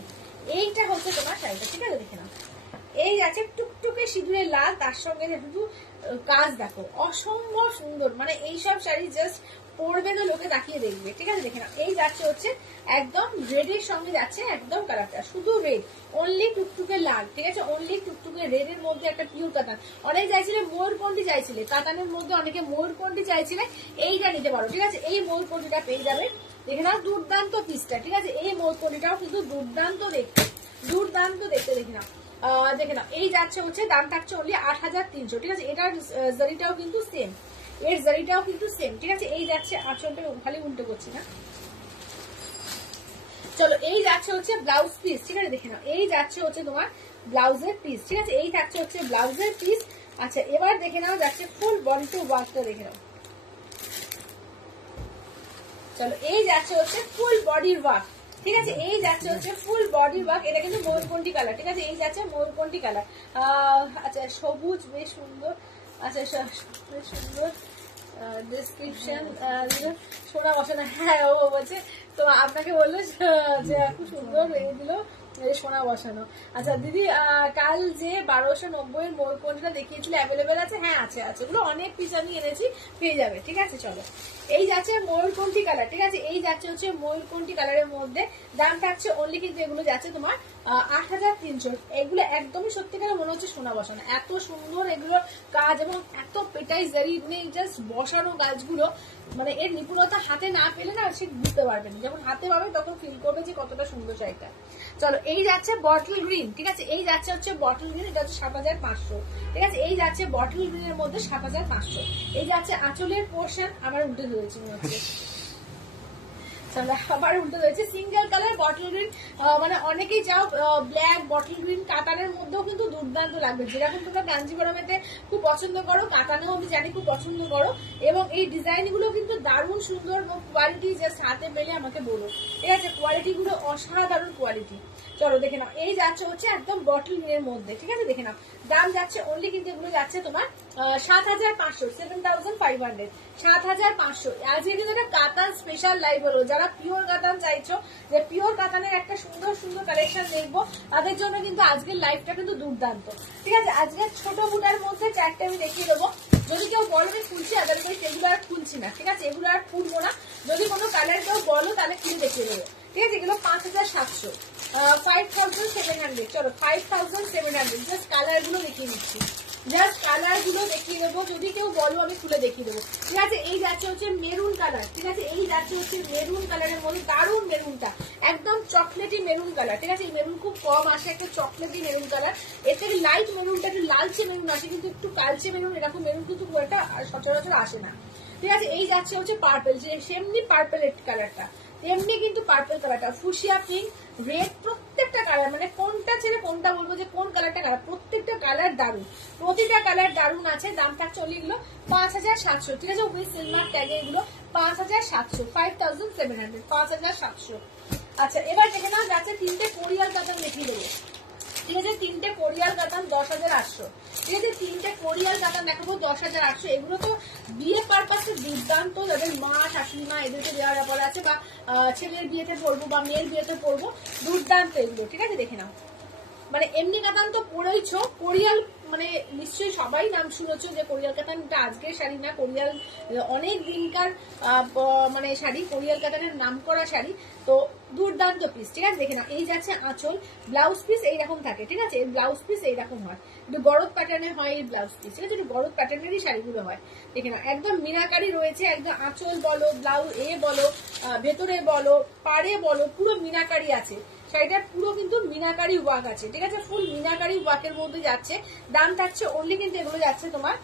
এইটা হচ্ছে তোমার শাড়িটা। ঠিক আছে, দেখে নাও, এই যাচ্ছে টুকটুকে সিঁদুরের লাল, তার সঙ্গে শুধু কাজ দেখো অসম্ভব সুন্দর, মানে এইসব শাড়ি জাস্ট পরবে তো লোকে তাকিয়ে দেখবে। ঠিক আছে, দেখে নাও, এই যাচ্ছে হচ্ছে একদম রেড এর সঙ্গে যাচ্ছে একদম কালারটা, শুধু রেড, অনলি টুকটুকে লাল। ঠিক আছে, অনলি টুকটুকে রেড এর মধ্যে একটা পিওর কাতান। অনেক চাইছিলে ময়ূরকণ্ঠী, চাইছিলে কাতানের মধ্যে, অনেকে ময়ূরকণ্ঠী চাইছিলে, এইটা নিতে পারো। ঠিক আছে, এই ময়ূরকণ্ঠীটা পেয়ে যাবে, দেখে নাও দুর্দান্ত পিসটা। ঠিক আছে, এই ময়ূরকণ্ঠীটাও কিন্তু দুর্দান্ত দেখতে, দুর্দান্ত দেখতে, দেখে নাও। দেখে নাও, এই যাচ্ছে হচ্ছে দাম থাকছে অনলি 8300। ঠিক আছে, এটার জারিটাও কিন্তু সেম, এর জারিটাও কিন্তু সেম। ঠিক আছে, এই যাচ্ছে আঁচলটা, খালি উল্টো করছি না, চলো এই যাচ্ছে হচ্ছে ব্লাউজ পিস। ঠিক আছে, দেখে নাও, এই যাচ্ছে হচ্ছে তোমার ব্লাউজের পিস। ঠিক আছে, এই থাকছে হচ্ছে ব্লাউজের পিস। আচ্ছা, এবার দেখে নাও যাচ্ছে ফুল বডি টু ওয়ার্কটা, দেখে নাও, চলো এই যাচ্ছে হচ্ছে ফুল বডির ওয়ার্ক। ঠিক আছে, এই যাচ্ছে হচ্ছে ফুল বডি ওয়ার্ক, এটা কিন্তু ময়ূরকণ্ঠী কালার। ঠিক আছে, এই যাচ্ছে ময়ূরকণ্ঠী কালার। আচ্ছা, সবুজ, বেশ সুন্দর। আচ্ছা, বেশ সুন্দর ডেসক্রিপশন, সোনা বসানো, হ্যাঁ ও বলছে তো আপনাকে বললো যে খুব সুন্দর এই দিল সোনা বসানো। আচ্ছা দিদি, কাল যে 1290 এর ময়ূরকণ্ঠীটা দেখিয়েছিল অ্যাভেলেবেল আছে? হ্যাঁ আছে, আছে, ওগুলো অনেক পিস আমি এনেছি, পেয়ে যাবে। ঠিক আছে, চলো এই যাচ্ছে ময়ূরকণ্ঠী কালার। ঠিক আছে, এই যাচ্ছে হচ্ছে ময়ূরকণ্ঠী কালারের মধ্যে, দাম থাকছে অনলি কিন্তু এগুলো যাচ্ছে তোমার 8300। এগুলো একদমই সত্যিকার মনে হচ্ছে সোনা বসানো, এত সুন্দর এগুলো কাজ, এবং এত পেটাই জারি নেই, জাস্ট বসানো কাজগুলো, মানে এর নিপুণতা হাতে না পেলে না সে বুঝতে পারবে না, যখন হাতে পাবে তখন ফিল করবে যে কতটা সুন্দর শাড়িটা। চলো এই যাচ্ছে বটল গ্রিন। ঠিক আছে, এই যাচ্ছে হচ্ছে বটল গ্রিন, এটা হচ্ছে 7500। ঠিক আছে, এই যাচ্ছে বটল গ্রিনের মধ্যে 7500। এই যাচ্ছে আঁচলের পোর্শন, আমার উল্টে ধরেছে মনে হচ্ছে, আবার উল্টো হয়েছে সিঙ্গেল কালার বটল গ্রিন, মানে অনেকেই চাও ব্ল্যাক বটল গ্রিন কাতানের মধ্যেও কিন্তু দুর্দান্ত লাগবে, যেরকম তোমরা কাঞ্জিবরমেতে খুব পছন্দ করো, কাতানেও আমি জানি খুব পছন্দ করো, এবং এই ডিজাইন গুলো কিন্তু দারুণ সুন্দর, কোয়ালিটি জাস্ট হাতে পেলে আমাকে বলো। ঠিক আছে, কোয়ালিটি গুলো অসাধারণ কোয়ালিটি। চলো দেখে নাও, এই যাচ্ছে হচ্ছে একদম বটল গ্রিনের মধ্যে। ঠিক আছে, দেখে নাও, দাম যাচ্ছে অনলি কিন্তু এগুলো যাচ্ছে তোমার 7500, 7500, 7500। আজকে কিন্তু একটা কাতান স্পেশাল লাইভ হলো, যারা পিওর কাতান চাইছো, যে পিওর কাতানের একটা সুন্দর সুন্দর কালেকশন দেখবো, তাদের জন্য কিন্তু আজকের লাইভটা কিন্তু দুর্দান্ত। ঠিক আছে, আজকে ছোট বুটার মধ্যে চারটে আমি দেখিয়ে দেবো, যদি কেউ বলো আমি খুলছি, আদারওয়াইজ এগুলো আর খুলছি না। ঠিক আছে, এগুলো আর খুলবো না, যদি কোনো কালার কেউ বলো তাহলে খুলে দেখিয়ে দেবো। ঠিক আছে, এগুলো 5700, 5700। চলো 5700, জাস্ট কালার গুলো দেখিয়ে দিচ্ছি, জাস্ট কালার গুলো দেখিয়ে দেবো, যদি কেউ বলো আমি খুলে দেখিয়ে দেবো। ঠিক আছে, এই যাচ্ছে হচ্ছে মেরুন কালার। ঠিক আছে, এই যাচ্ছে হচ্ছে মেরুন কালারের মধ্যে, দারুণ মেরুনটা, একদম চকলেটি মেরুন কালার। ঠিক আছে, এই মেরুন খুব কম আসে, একটা চকলেটি মেরুন কালার, এর থেকে লাইট মেরুনটা একটু লালচে মেরুন আসে, কিন্তু একটু কালচে মেরুন, এরকম মেরুন কিন্তু খুব একটা সচরাচর আসে না। ঠিক আছে, এই যাচ্ছে হচ্ছে পার্পেল, যে সেমনি পার্পেল কালারটা, তেমনি কিন্তু পার্পল কালারটা, ফুশিয়া পিঙ্ক, রেড, প্রত্যেকটা কালার, মানে কোনটা ছেড়ে কোনটা বলবো যে কোন কালারটা কালার, প্রত্যেকটা কালার দারুণ, প্রতিটা কালার দারুণ আছে। দাম থাকছে এগুলো 5700। ঠিক আছে, উইথ সিলভার ট্যাগে এগুলো 5700, 5700, 5700। আচ্ছা, এবার দেখে নাও যাচ্ছে তিনটে কোরিয়াল কাতান দেখিয়ে দেবো। ঠিক আছে, তিনটে কোরিয়াল কাতান 10800। ঠিক আছে, তিনটে কোরিয়াল কাতান দেখাবো 10800। এগুলো তো বিয়ে পারপাসে দুর্দান্ত, যাদের মা শাশুড়ি মা এদেরকে দেওয়ার ব্যাপার আছে, বা ছেলের বিয়েতে পরবো বা মেয়ের বিয়েতে পরবো, দুর্দান্ত এগুলো। ঠিক আছে, দেখে নাও, মানে এমনি কাতান তো পরেইছো, কোরিয়াল মানে নিশ্চয়ই সবাই নাম শুনেছো যে কোরিয়াল কাতানটা আজকের শাড়ি না, কোরিয়াল অনেক দিনকার মানে শাড়ি, কোরিয়াল কাতানের নাম করা শাড়ি, তো দুর্দান্ত পিস। ঠিক আছে, দেখে নাও, এই যাচ্ছে আঁচল, ব্লাউজ পিস এইরকম থাকে। ঠিক আছে, ব্লাউজ পিস এইরকম হয়, একটু গরদ প্যাটার্নের হয় এই ব্লাউজ পিস। ঠিক আছে, একটু গরদ প্যাটার্নেরই শাড়িগুলো হয়। দেখে নাও, একদম মিনাকারি রয়েছে, একদম আঁচল বলো, ব্লাউজ বলো, ভেতরে বলো, পাড়ে বলো, পুরো মিনাকারি আছে শাড়িটার, পুরো কিন্তু মিনাকারি ওয়ার্ক আছে। ঠিক আছে, ফুল মিনাকারি ওয়ার্কের মধ্যে যাচ্ছে, দাম থাকছে অনলি কিন্তু এগুলো যাচ্ছে তোমার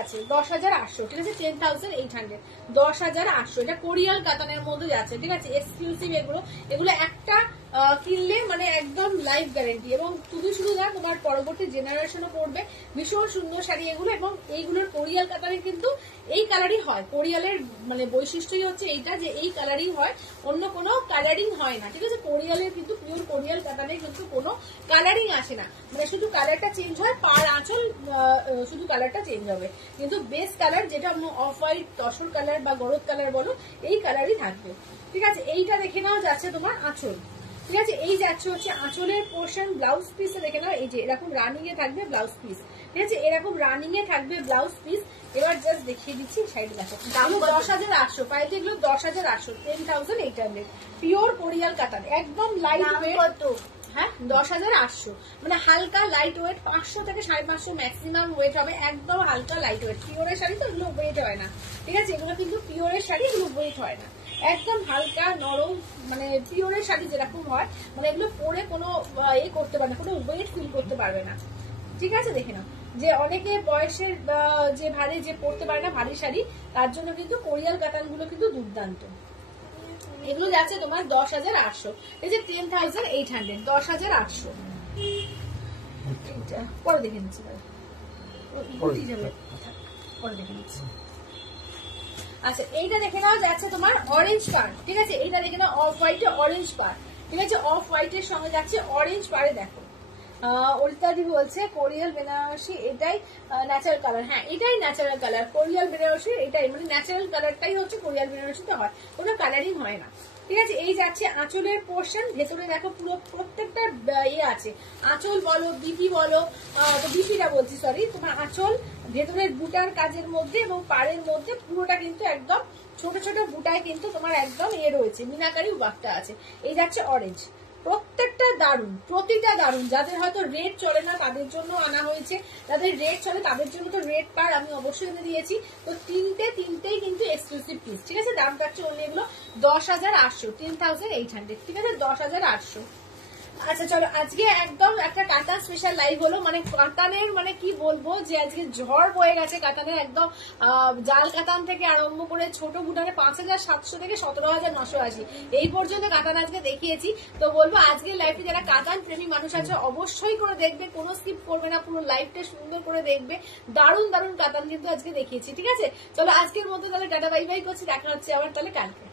আছে 10800। ঠিক আছে, 10800, 10800, এটা কোরিয়াল কাতানের মধ্যে যাচ্ছে। ঠিক আছে, এক্সক্লুসিভ এগুলো, এগুলো একটা কিনলে মানে একদম লাইফ গ্যারেন্টি, এবং শুধু না তোমার পরবর্তী জেনারেশনও পড়বে। ভীষণ সুন্দর শাড়ি এগুলো, এবং এইগুলোর কোরিয়াল কাতারে কিন্তু এই কালারই হয়। কোরিয়ালের মানে বৈশিষ্ট্যই হচ্ছে এইটা যে এই কালারই হয়, অন্য কোনো কালারিং হয় না, ঠিক আছে। কোরিয়ালের কিন্তু পিওর কোরিয়াল কাতারে কিন্তু কোনো কালারিং আসে না, মানে শুধু কালারটা চেঞ্জ হয়, পার আঁচল শুধু কালারটা চেঞ্জ হবে, কিন্তু বেস কালার যেটা অফ হোয়াইট, তসর কালার বা গরদ কালার বলো, এই কালারই থাকবে, ঠিক আছে। এইটা দেখে নাও যাচ্ছে তোমার আঁচল, ঠিক আছে। এই যাচ্ছে হচ্ছে আঁচলের পোর্শন। ব্লাউজ পিসে দেখে নাও, এই যে এরকম রানিং এ থাকবে ব্লাউজ পিস, ঠিক আছে, এরকম রানিং এ থাকবে ব্লাউজ পিস। এবার জাস্ট দেখিয়ে দিচ্ছি সাইড দেখো, 10,800 পাইতে এগুলো 10,800, 10,800 পিওর কোরিয়াল কাতান, একদম লাইট ওয়েট। হ্যাঁ 10,800, মানে হালকা লাইট ওয়েট, 500 থেকে 550 ম্যাক্সিমাম ওয়েট হবে, একদম হালকা লাইট ওয়েট। পিওরের শাড়ি তো এগুলো ওয়েট হয় না, ঠিক আছে, এগুলো কিন্তু পিওরের শাড়ি, এগুলো ওয়েট হয় না, একদম হালকা নরম, মানে পিওরের শাড়ি যেরকম হয়, মানে এগুলো পরে কোনো করতে পারবে না, কোনো ওয়েট ফিল করতে পারবে না, ঠিক আছে। দেখে নাও যে অনেকে বয়সের যে ভারী, যে পরতে পারে না ভারী শাড়ি, তার জন্য কিন্তু কোরিয়াল কাতান গুলো কিন্তু দুর্দান্ত। এগুলো যাচ্ছে তোমার 10,800, এই যে 10,800, 10,800। পরে দেখে নিচ্ছি, পরে দেখে নিচ্ছি। আচ্ছা এইটা দেখে নাও যাচ্ছে তোমার অরেঞ্জ পার, ঠিক আছে, এইটা দেখে নাও অফ হোয়াইটে অরেঞ্জ পার, ঠিক আছে, অফ হোয়াইটের সঙ্গে যাচ্ছে অরেঞ্জ পারে। দেখো অরিতাদি বলছে কোরিয়াল বেনারসি এটাই ন্যাচারাল কালার, হ্যাঁ এটাই ন্যাচারাল কালার, কোরিয়াল বেনারসি এটাই, মানে ন্যাচারাল কালারটাই হচ্ছে কোরিয়াল বেনারসিতে হয়, কোনো কালারিং হয় না, ঠিক আছে। এই যাচ্ছে আঁচলের পোর্শন, ভেতরে দেখো পুরো প্রত্যেকটা আছে, আঁচল বলো, বিপি বলো, তো বিপিটা বলছি সরি, তোমার আঁচল ভেতরের বুটার কাজের মধ্যে এবং পাড়ের মধ্যে পুরোটা কিন্তু একদম ছোট ছোট বুটায় কিন্তু তোমার একদম রয়েছে, মিনাকারি ওয়ার্কটা আছে। এই যাচ্ছে অরেঞ্জ, প্রত্যেকটা দারুন, প্রতিটা দারুন। যাদের হয়তো রেড চলে না তাদের জন্য আনা হয়েছে, যাদের রেড চলে তাদের জন্য তো রেড পার আমি অবশ্যই এনে দিয়েছি। তো তিনটেই কিন্তু এক্সক্লুসিভ পিস, ঠিক আছে। দাম থাকছে অন্য এগুলো 10,800, 10,800, ঠিক আছে, 10,800। আচ্ছা চলো, আজকে একদম একটা কাতান স্পেশাল লাইভ হলো, মানে কাতানের মানে কি বলবো যে আজকে ঝড় বয়ে গেছে কাতানের, একদম জাল কাতান থেকে আরম্ভ করে ছোট বুটানে 5,700 থেকে 17,980 এই পর্যন্ত কাতান আজকে দেখিয়েছি। তো বলবো আজকের লাইভে যারা কাতান প্রেমী মানুষ আছে অবশ্যই করে দেখবে, কোনো স্কিপ করবে না, পুরো লাইভটা সুন্দর করে দেখবে, দারুণ দারুণ কাতান কিন্তু আজকে দেখিয়েছি, ঠিক আছে। চলো আজকের মধ্যে তাহলে টাটা বাই বাই করছি, দেখা হচ্ছে আবার তাহলে কালকে।